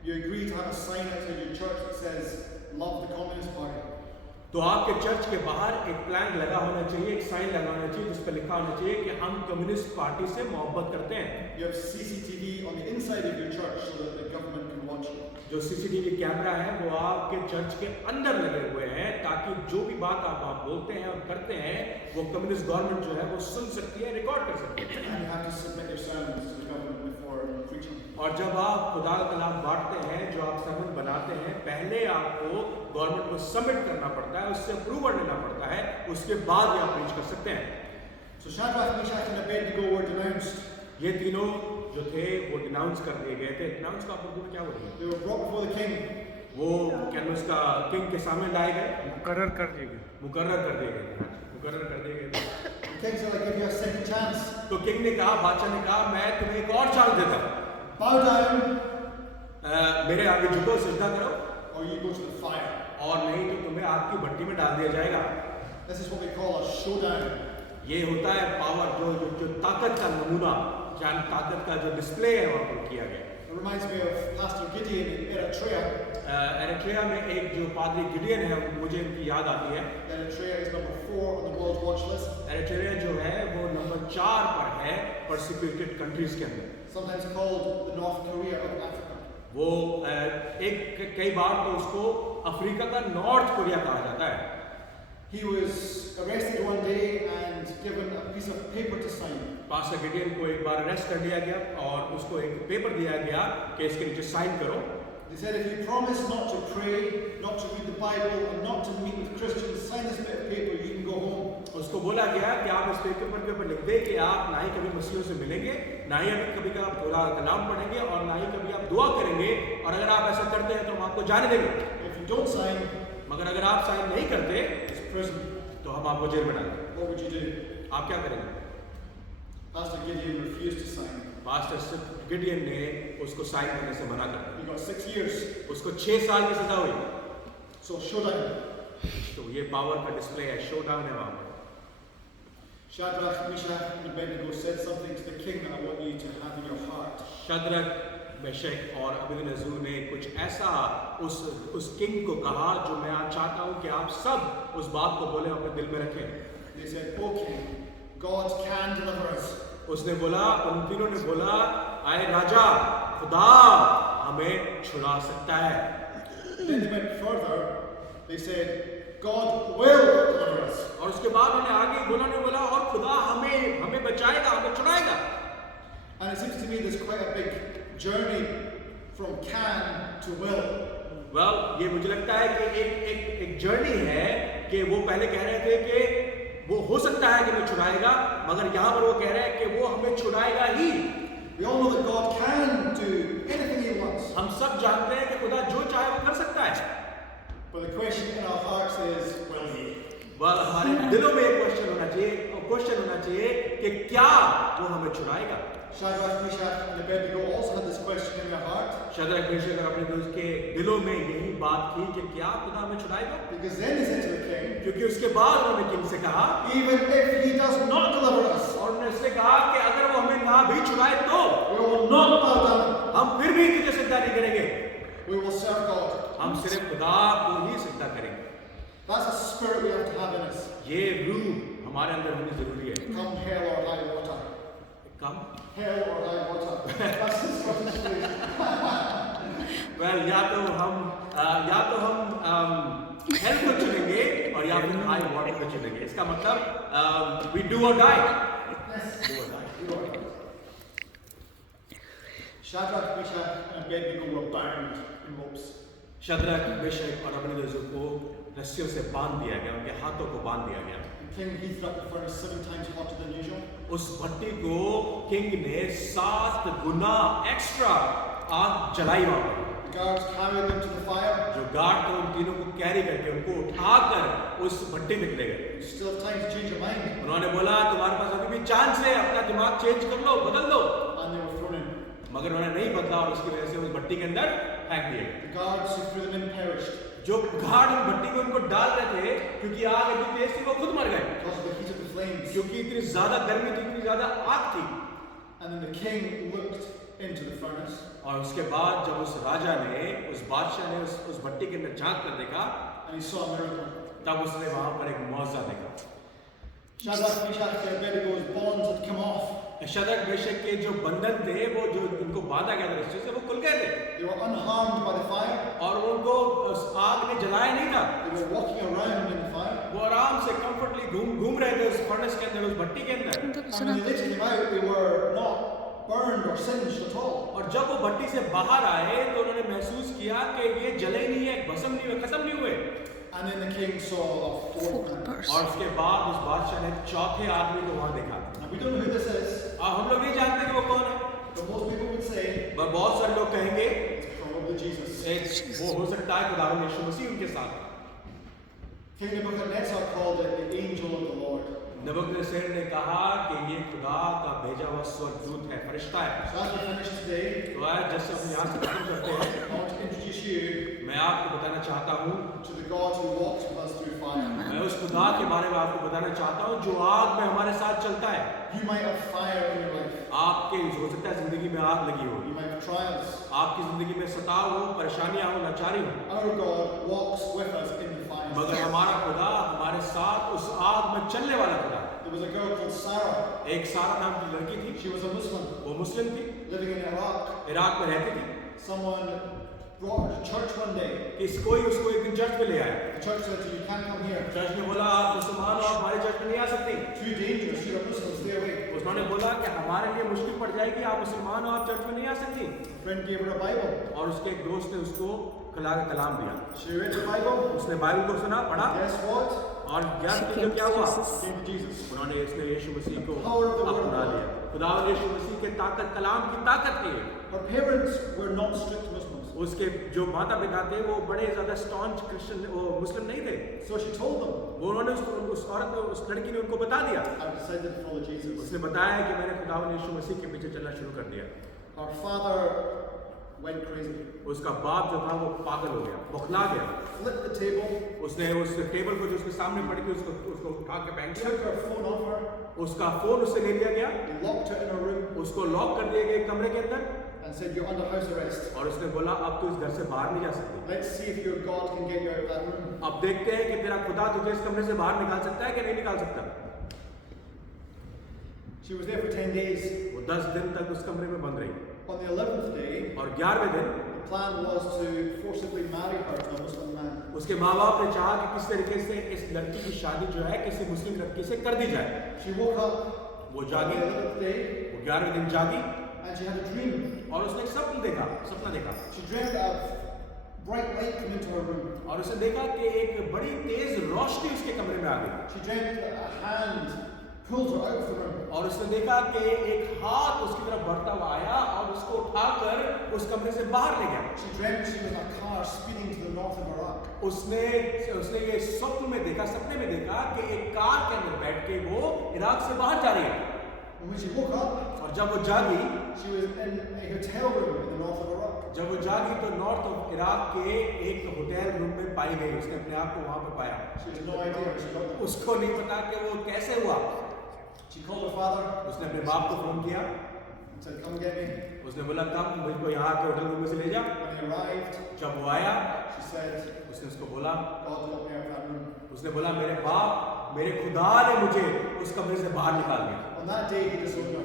you agree to have a sign outside your church that says, "Love the Communist Party." तो आपके चर्च के बाहर एक प्लैंक लगा होना चाहिए, एक साइन लगा होना चाहिए जिस पर लिखा होना चाहिए कि हम कम्युनिस्ट पार्टी से मोहब्बत करते हैं। You have CCTV on the inside of your church so that the government can watch you. जो CCTV कैमरा है वो आपके चर्च के अंदर लगे हुए हैं ताकि जो भी बात आप बोलते हैं और करते हैं वो कम्युनिस्ट गवर्नमेंट जो है वो सुन सकती है, रिकॉर्ड कर सकती है। And you have to submit your sermons to the government before preaching. और जब आप खुदा का कलाम बांटते हैं, जो आप सरमन बनाते हैं, पहले आपको गवर्नमेंट को सबमिट करना पड़ता है, उससे अप्रूवल लेना पड़ता है, उसके बाद ही आप प्रीच कर सकते हैं। So Shadrach, Meshach, and Abednego were denounced. ये तीनों जो थे वो डिनाउंस कर दिए गए थे। डिनाउंस का आप उर्दू में क्या बोलेंगे? They were brought before the king. वो क्या उसका किंग के सामने लाए गए, मुकर्रर कर दिए गए। मुकर्रर कर दिए गए, मुकर्रर कर दिए गए। The king said, "I give you a second chance. तो किंग ने कहा, बादशाह ने कहा, मैं तुम्हें एक और चांस देता हूँ, Bow down, मेरे आगे झुको, सजदा करो, or you go to the fire." और नहीं तो तुम्हें आग की भट्टी में डाल दिया जाएगा। This is what we call a showdown. ये होता है पावर, जो ताकत का नमूना, जान ताकत का जो डिस्प्ले है वहाँ पर किया गया। It reminds me of Pastor Gideon in Eritrea. Eritrea में एक जो पादरी गिडियन है, मुझे उनकी याद आती है। Eritrea is number 4 on the World Watch list. Eritrea जो है वो नंबर 4 पर है परसिक्यूटेड कंट्रीज के अंदर। Sometimes called the North Korea of Africa. वो कई बार तो उसको अफ्रीका का नॉर्थ कोरिया कहा जाता है। He was arrested one day and given a piece of paper to sign. Pastor Gideon को एक बार अरेस्ट कर लिया गया और उसको एक पेपर दिया गया कि इसके नीचे साइन करो। They said, if you promise not to pray, not to read the Bible, and not to meet with Christians, sign this bit of paper, you can go home. उसको बोला गया कि आप इस पेपर के ऊपर लिख दें कि आप ना ही कभी मसीहों से मिलेंगे, ना ही कभी आप पूरा कलाम पढ़ेंगे और ना ही कभी आप दुआ करेंगे, और अगर आप ऐसा करते हैं तो हम आपको जाने देंगे। If you don't sign, मगर अगर आप साइन नहीं करते it's prison. तो हम आपको जेल में डाल देंगे। What would you do? आप क्या करेंगे? Pastor Gideon refused to sign. Pastor Gideon ने उसको साइन करने से मना कर दिया। He got 6 years. उसको 6 साल की सजा हुई। So showdown. तो ये पावर का डिस्प्ले है, शोडाउन है वहां पर। Shadrach, Meshach, and Abednego said something to the king that I want you to have in your heart. Shadrach, Meshach और अबेदनगो ने कुछ ऐसा उस किंग को कहा जो मैं आज चाहता हूं कि आप सब उस बात को बोले अपने दिल में रखें। They said, "O king, God can deliver us." उसने बोला, उन तीनों ने बोला, आए राजा, खुदा हमें छुड़ा सकता है। Then they went further. They said, "God will deliver us." और उसके बाद उन्होंने आगे बोला और खुदा हमें बचाएगा, हमें छुड़ाएगा। And it seems to me there's quite a big journey from can to will. Well, ये मुझे लगता है कि एक जर्नी है कि वो पहले कह रहे थे कि वो हो सकता है कि हमें छुड़ाएगा, मगर यहाँ पर वो कह रहे हैं कि वो हमें छुड़ाएगा ही। We all know that God can do anything He wants. हम सब जानते हैं कि खुदा जो चाहे वो कर सकता है। But the question in our hearts is, will He? वह हमारे दिलों में एक क्वेश्चन होना चाहिए कि क्या वो हमें छुड़ाएगा। Shadrach, Meshach, and Abednego also had this question in their heart. Shadrach, Meshach और अबेदनगो के दिलों में यही बात थी कि क्या खुदा हमें छुड़ाएगा। Because then they said to the king, क्योंकि उसके बाद उन्होंने किंग से कहा, even if He does not deliver us, और उन्होंने इससे कहा कि अगर वो हमें ना भी छुड़ाए तो we will not bow down. हम फिर भी तुझे सिजदा नहीं करेंगे, We will serve God. हम सिर्फ खुदा को ही सिजदा करेंगे। That's a spirit we have to have in us. ये रूह हमारे अंदर होनी जरूरी है। Come hell or high water. Come Hell or high water. That's the Scottish phrase. Well या तो हम हेल को चुनेंगे और या फिर हाई वाटर को चुनेंगे। इसका मतलब वी डू और डाई। Shadrach, Meshach, and Abednego were bound in ropes. Shadrach, Meshach और अबेदनगो को रस्सियों से बांध दिया गया, उनके हाथों को बांध दिया गया। The king heated up the furnace 7 times hotter than usual. उस भट्टी को किंग ने 7 गुना एक्स्ट्रा आग जलाई वहां पर। The guards carried them to the fire. जो गार्ड थे उन तीनों को कैरी करके उनको उठाकर उस भट्टी में ले गए। You still have time to change your mind. उन्होंने बोला तुम्हारे पास अभी भी चांस है, अपना दिमाग चेंज कर लो, बदल दो। And they were thrown in. मगर उन्होंने नहीं बदला और उसकी वजह से उस भट्टी के अंदर फेंक दिए। The guards who threw them in perished जो गार्ड उन भट्टी को उनको डाल रहे थे, क्योंकि आग इतनी तेज थी वो खुद मर गए, because of the heat of the flames. क्योंकि इतनी ज्यादा गर्मी थी, इतनी ज्यादा आग थी। And then the king looked into the furnace. और उसके बाद जब उस राजा ने, उस बादशाह ने उस भट्टी के अंदर झांक कर देखा, And he saw a miracle. तब उसने वहां पर एक मौजज़ा देखा। Shadrach, Meshach, and Abednego's bonds had come off. Shadrach, Meshach के जो बंधन थे, वो जो इनको बांधा गया था रस्सी से, वो खुल गए थे They were unharmed by the fire. और उनको उस आग ने जलाया नहीं था। They were walking around in the fire. वो आराम से कंफर्टली घूम रहे थे उस फर्नेस के अंदर, उस भट्टी के अंदर। And when they later came out, they were not burned or singed at all. और जब वो भट्टी से बाहर आए तो उन्होंने महसूस किया कि ये जले नहीं है, भस्म नहीं हुए, खत्म नहीं हुए। And then the king saw a fourth man. और उसके बाद उस बादशाह ने चौथे आदमी को वहां देखा। Now we don't know who this is, अब हम लोग नहीं जानते कि वो कौन है, but most people would say पर बहुत सारे लोग कहेंगे it's probably Jesus. वो हो सकता है खुदावंद यीशु मसीह उनके साथ। King Nebuchadnezzar called it the angel of the Lord. नबूकदनेस्सर ने कहा कि ये खुदा का भेजा हुआ स्वर्गदूत है, फरिश्ता है। So as we finish today, तो आज जैसे हम यहाँ से खत्म करते हैं, I want to introduce you मैं आपको बताना चाहता हूँ, to the God who walks with us through fire. मैं उस खुदा के बारे में आपको बताना चाहता हूँ जो आग में हमारे साथ चलता है। You might have fire in your life. आपके हो सकता है जिंदगी में आग लगी हो, You might have trials. आपकी जिंदगी में सताव हो, परेशानियां हो, लाचारी हो, Our God walks with us in the fire. मगर हमारा खुदा हमारे साथ उस आग में चलने वाला खुदा। There was a girl called Sarah. एक सारा नाम की लड़की थी, She was a Muslim वो मुस्लिम थी, living in Iraq. इराक में रहती थी। Someone brought her to church one day. कि कोई उसको एक दिन चर्च में ले आया। The church said to her, you can't come here. Church ने बोला आप मुसलमान हो, आप हमारे चर्च में नहीं आ सकते। Too dangerous, you're a Muslim, stay away. उन्होंने बोला कि हमारे लिए मुश्किल पड़ जाएगी, आप मुसलमान हो, आप चर्च में नहीं आ सकती। A friend gave her a Bible. और उसके एक दोस्त ने उसको कलाम दिया। She read the Bible. उसने बाइबल को सुना, पढ़ा, Guess what? और ज्ञान कीजिए क्या हुआ? Came to Jesus. उन्होंने इसने यीशु मसीह को Power of the word of अपना God. लिया। खुदावंद यीशु मसीह के ताकत, कलाम की ताकत थी। Her parents were not strict Muslims. उसके जो माता पिता थे वो बड़े ज्यादा स्टॉन्च क्रिश्चियन, वो मुस्लिम नहीं थे। So she told them, वो उन्होंने उस औरत को, उस लड़की ने उनको बता दिया। I've decided to follow Jesus. उसने बताया कि मैंने खुदावंद यीशु मसीह के पीछे चलना शुरू कर दिया। Her father went crazy. उसका बाप जो था वो पागल हो गया, बौखला गया। Flipped the table, उसने उस टेबल को जो उसके सामने पड़ी थी उसको उठा के फेंक दिया। took her phone off her, उसका फोन उससे ले लिया गया, he locked her in her room, उसको लॉक कर दिया गया एक कमरे के अंदर, and said, you're under house arrest. और उसने बोला अब तू इस घर से बाहर नहीं जा सकती। Let's see if your God can get you out of that room. अब देखते हैं कि तेरा खुदा तुझे इस कमरे से बाहर निकाल सकता है कि नहीं निकाल सकता। She was there for 10 days. वो 10 दिन तक उस कमरे में बंद रही, On the 11th day, और 11वें दिन the plan was to forcibly marry her to a Muslim man. उसके माँ बाप ने चाहा कि किस तरीके से इस लड़की की शादी जो है किसी मुस्लिम लड़की से कर दी जाए। She woke up वो on जागी, the 11th day, वो 11वें दिन जागी, and she had a dream. और उसने एक सपना देखा। She dreamt a bright light come into her room. और उसने देखा कि एक बड़ी तेज रोशनी उसके कमरे में आ गई, She dreamt that a hand pulled her out of the room. और उसने देखा कि एक हाथ उसकी तरफ बढ़ता हुआ आया और उसको उठाकर उस कमरे से बाहर ले गया। She dreamt she was in a car speeding to the north of Iraq. उसने ये सपने में देखा कि एक कार के अंदर बैठ के वो इराक से बाहर जा रही है। And when she woke up, और जब वो जागी, she was in a hotel room in the north of Iraq. जब वो जागी तो नॉर्थ ऑफ इराक के एक होटल रूम में पाई गई। उसने अपने आप को वहां पर पाया। She had no idea how she got there. उसको नहीं पता कि वो कैसे हुआ। She called her father उसने अपने बाप को फोन किया, and said, come get me. उसने बोला कम मुझको यहाँ के होटल रूम में से ले जा। When he arrived, जब वो आया, she said, उसने उसको बोला, God got me out of that room. उसने बोला मेरे बाप, मेरे खुदा ने मुझे उस कमरे से बाहर निकाल दिया। On that day, he disowned her.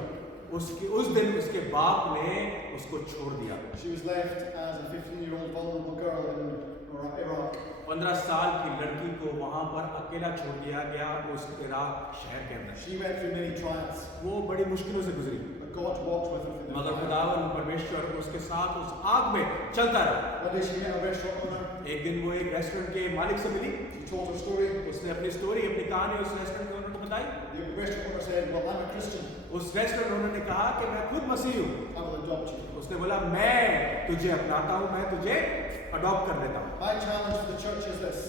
उस दिन उसके बाप ने उसको छोड़ दिया। She was left as a 15-year-old vulnerable girl in Iraq. 15 साल की लड़की को वहां पर अकेला छोड़ दिया गया उस इराक शहर के अंदर। She went through many trials, वो बड़ी मुश्किलों से गुजरी, but God walked with her through the मगर fire. खुदावन परमेश्वर उसके साथ उस आग में चलता रहा। One day she met a restaurant owner. एक दिन वो एक रेस्टोरेंट के मालिक से मिली। She told her story. उसने अपनी स्टोरी, अपनी कहानी उस रेस्टोरेंट के ओनर को बताई। The restaurant owner said, well, I'm a Christian. उस रेस्टोरेंट ओनर ने कहा कि मैं खुद मसीह हूँ। I will adopt you. उसने बोला मैं तुझे अपनाता हूँ, मैं तुझे अडॉप्ट कर लेता हूँ। My challenge for the church is this.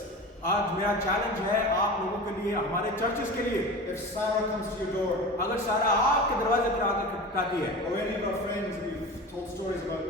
आज मेरा चैलेंज है आप लोगों के लिए, हमारे चर्चेस के लिए, If Sarah comes to your door, अगर सारा आपके दरवाजे पर आकर खटखटाती है, or any of our friends we've told stories about,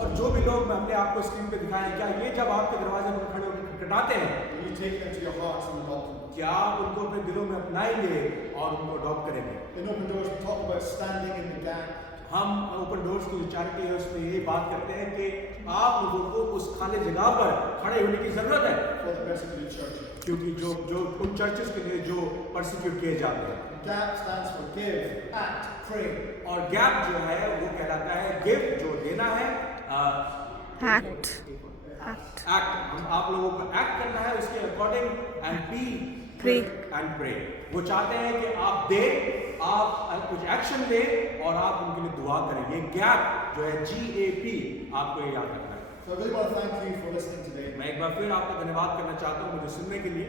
और जो भी लोग हमने आपको स्क्रीन पे दिखाए, क्या ये जब आपके दरवाजे पर खड़े होकर खटखटाते हैं, will you take them to your hearts and adopt them? क्या आप उनको अपने दिलों में अपनाएंगे और उनको अडॉप्ट करेंगे? In Open Doors, we talk about standing in the gap. हम ओपन डोर्स की जो चैरिटी है उसमें ये बात करते हैं कि आप लोगों को उस खाली जगह पर खड़े होने की जरूरत है, For the persecuted church. क्योंकि जो उन चर्चेस के लिए जो परसिक्यूट किए जाते हैं। GAP stands for give, act, pray. और गैप जो है वो कहलाता है गिव, जो देना है, Act. एक्ट, हम आप लोगों को एक्ट करना है उसके according, and be Pray. And pray. वो चाहते हैं कि आप दें, आप कुछ एक्शन लें और आप उनके लिए दुआ करें। ये गैप जो है GAP, आपको ये याद रखना है। So I really want to thank you for listening today. मैं एक बार फिर आपका धन्यवाद करना चाहता हूँ मुझे सुनने के लिए।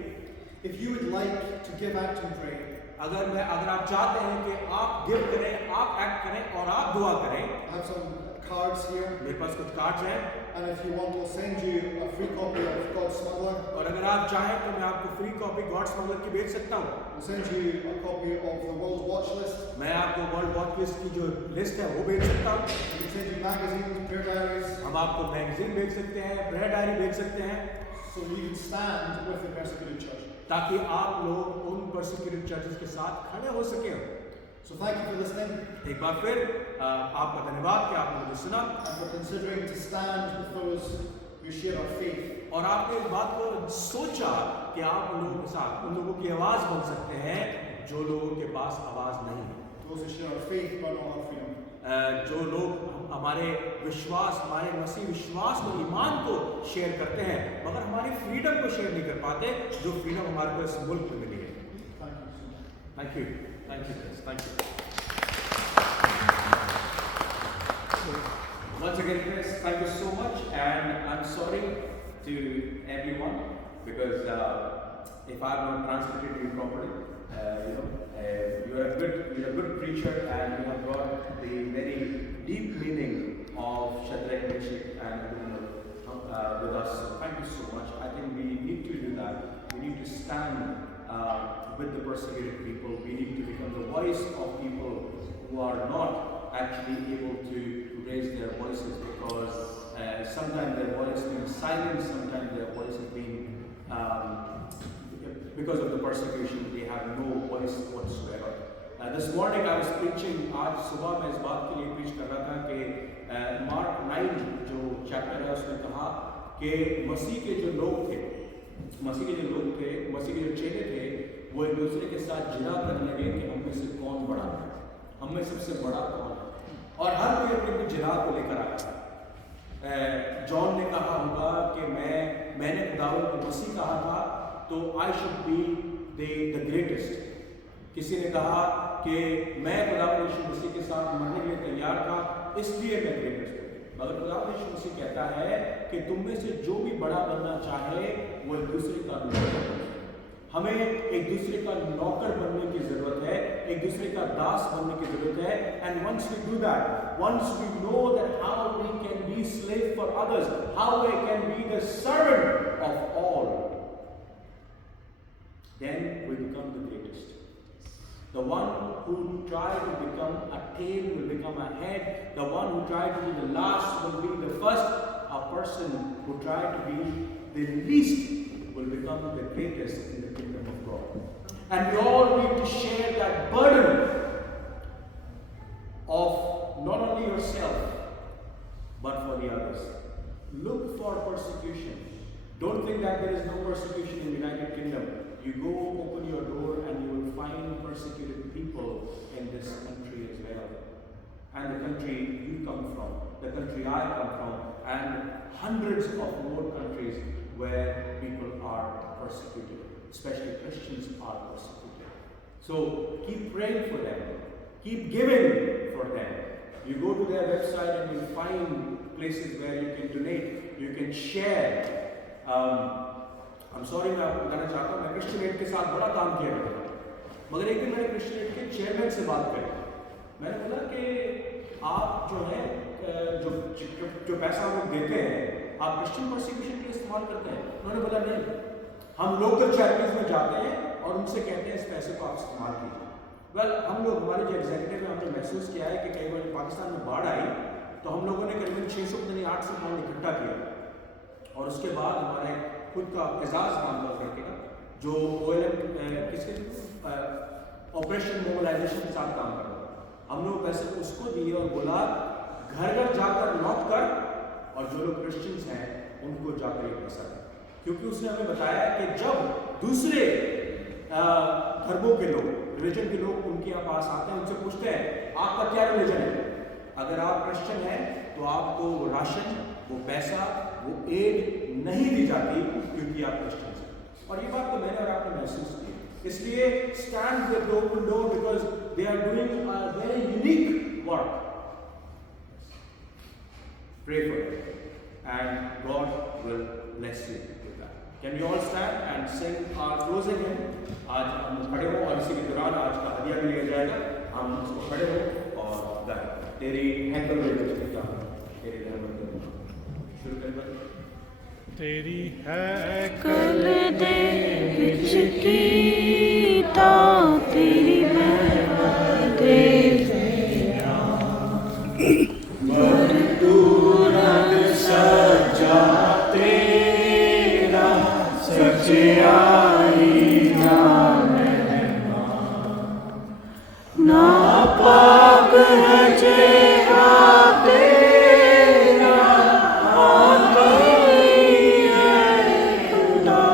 If you would like to give, act, and pray, अगर आप चाहते हैं कि आप गिव करें, आप एक्ट करें और आप दुआ करें, I have some cards here. मेरे पास कुछ कार्ड्स हैं, And if you want, we'll send you a free copy of God's Smuggler. और अगर आप चाहें तो मैं आपको फ्री कॉपी गॉड स्मगलर की भेज सकता हूँ। We'll send you a copy of the World Watch List. मैं आपको वर्ल्ड वॉच लिस्ट की जो लिस्ट है वो भेज सकता हूँ। We can send you magazines, prayer diaries, हम आपको मैगजीन भेज सकते हैं, प्रेयर डायरी भेज सकते हैं, so you can stand with the persecuted church. ताकि आप लोग उन परसिक्यूटेड चर्चेस के साथ खड़े हो सकें। So thank you for listening एक बार फिर आपका धन्यवाद कि आपने मुझे सुना and for considering to stand with those who share our faith. और आपने इस बात को सोचा कि आप उन लोगों के साथ उन लोगों की आवाज बन सकते हैं जो लोगों के पास आवाज नहीं है। Those who share our faith but not our freedom. जो लोग हमारे विश्वास, हमारे मसीह विश्वास और ईमान को शेयर करते हैं, मगर हमारी फ्रीडम को शेयर नहीं कर पाते, जो फ्रीडम हमारे को इस मुल्क में मिली है। Thank you, thank you, thank you. Once again, Chris, thank you so much, and I'm sorry to everyone because if I have not translated you properly, you're a good preacher, and you have brought the very deep meaning of Shadrach, Meshach, and Abednego with us. So thank you so much. I think we need to do that. We need to stand with the persecuted people. We need to become the voice of people who are not actually able to raise their voices, because sometimes their voice being silenced, sometimes their voice is being because of the persecution, they have no voice whatsoever. This morning I was preaching, आज सुबह मैं इस बात के लिए preach कर रहा था कि मार्क 9 जो चैप्टर है उसमें कहा कि मसीह के जो लोग थे, मसीह के जो चेले थे, वो एक दूसरे के साथ जिला करने लगे कि हम में से कौन बड़ा है, हम में सबसे बड़ा कौन है, और हर कोई अपनी जिला को लेकर आया। जॉन ने कहा होगा कि मैंने खुदावंद को मसीह कहा था, तो I should be the greatest. किसी ने कहा कि मैं खुदावंद यीशु मसीह के साथ मरने के लिए तैयार था, इसलिए मैं ग्रेटेस्ट हूँ। मगर खुदावंद यीशु मसीह कहता है कि तुम में से जो भी बड़ा बनना चाहे वो एक दूसरे का नौकर बने। हमें एक दूसरे का नौकर बनने की जरूरत है, एक दूसरे का दास बनने की जरूरत है। And once we do that, once we know that how we can be slave for others, how we can be the servant of all, then we become the greatest. The one who tried to become a tail will become a head. The one who tried to be the last will be the first. A person who tried to be the least will become the greatest in the kingdom of God. And we all need to share that burden of not only yourself but for the others. Look for persecution. Don't think that there is no persecution in the United Kingdom. You go open your door and you will find persecuted people in this country as well. And the country you come from, the country I come from, and hundreds of more countries where people are persecuted, especially Christians are persecuted. So keep praying for them, keep giving for them. You go to their website and you find places where you can donate, you can share. I'm sorry, मैं आपको बताना चाहता हूँ, मैं Christian add के साथ बड़ा काम किया करता था, मगर एक दिन मैंने क्रिश्चियन एड के चेयरमैन से बात करी। मैंने बोला कि आप जो है जो पैसा हम लोग देते हैं, आप क्रिश्चियन प्रोसिक्यूशन के लिए इस्तेमाल करते हैं? उन्होंने बोला नहीं, हम लोकल चैरिटीज में जाते हैं और उनसे कहते हैं इस पैसे को आप इस्तेमाल कीजिए। वेल, हम लोग हमारे जो एग्जीक्यूटिव में हमने महसूस किया है कि कई बार पाकिस्तान में बाढ़ आई तो हम लोगों ने करीबन 600 पाउंड इकट्ठा किया, और उसके बाद हमारे खुद का एजाज नाम का लड़के का जो OLM किसके ऑपरेशन मोबिलाइजेशन के साथ काम कर रहा था, हम लोग पैसे उसको दिए और बोला घर घर जाकर नॉक कर, और जो लोग क्रिश्चियंस हैं उनको जाकर ये पैसा दे, क्योंकि उसने हमें बताया कि जब दूसरे धर्मों के लोग, रिलीजन के लोग उनके यहाँ पास आते हैं, उनसे पूछते हैं आपका क्या रिलीजन है, अगर आप क्रिश्चियन हैं तो आपको वो राशन, वो पैसा, वो एड नहीं दी जाती क्योंकि आप क्रिश्चियन हैं। और ये बात तो मैंने और आपने महसूस की, इसलिए stand with Open Door because they are doing a very unique work. Pray for them and God will bless you with that. Can we all stand and sing our closing hymn? आज हम खड़े हो और इसी के दौरान आज का हदिया भी लिया जाएगा, हम उसको खड़े हो और गाएं। तेरी हैकल में बचता तेरी रहमत शुरू करें। तेरी हैकल दे विच कीता तेरी महिमा दे मरदूरन सजा तेरा सच्चाई ना महिमा ना पाक है चेहरा तेरा आते है खुदा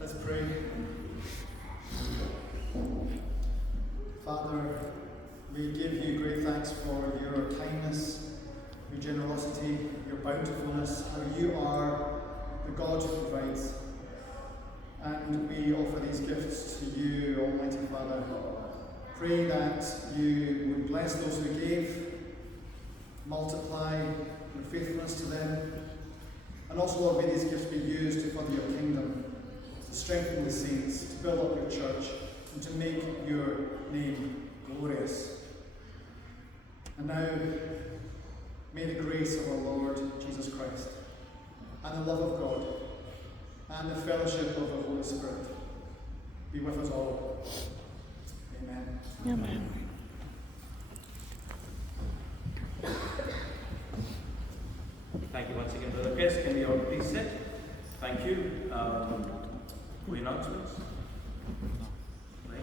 Let's pray. Father, we give you great thanks for your kindness, your generosity, your bountifulness, how you are the God who provides. And we offer these gifts to you, Almighty Father. Pray that you would bless those who gave, multiply your faithfulness to them, and also, Lord, may these gifts be used to further your kingdom, to strengthen the saints, to build up your church, and to make your name glorious. And now, may the grace of our Lord Jesus Christ, and the love of God, and the fellowship of the Holy Spirit be with us all. Amen. Amen. Thank you once again, Brother Chris. Can we all please sit? Thank you. We announcements? Right?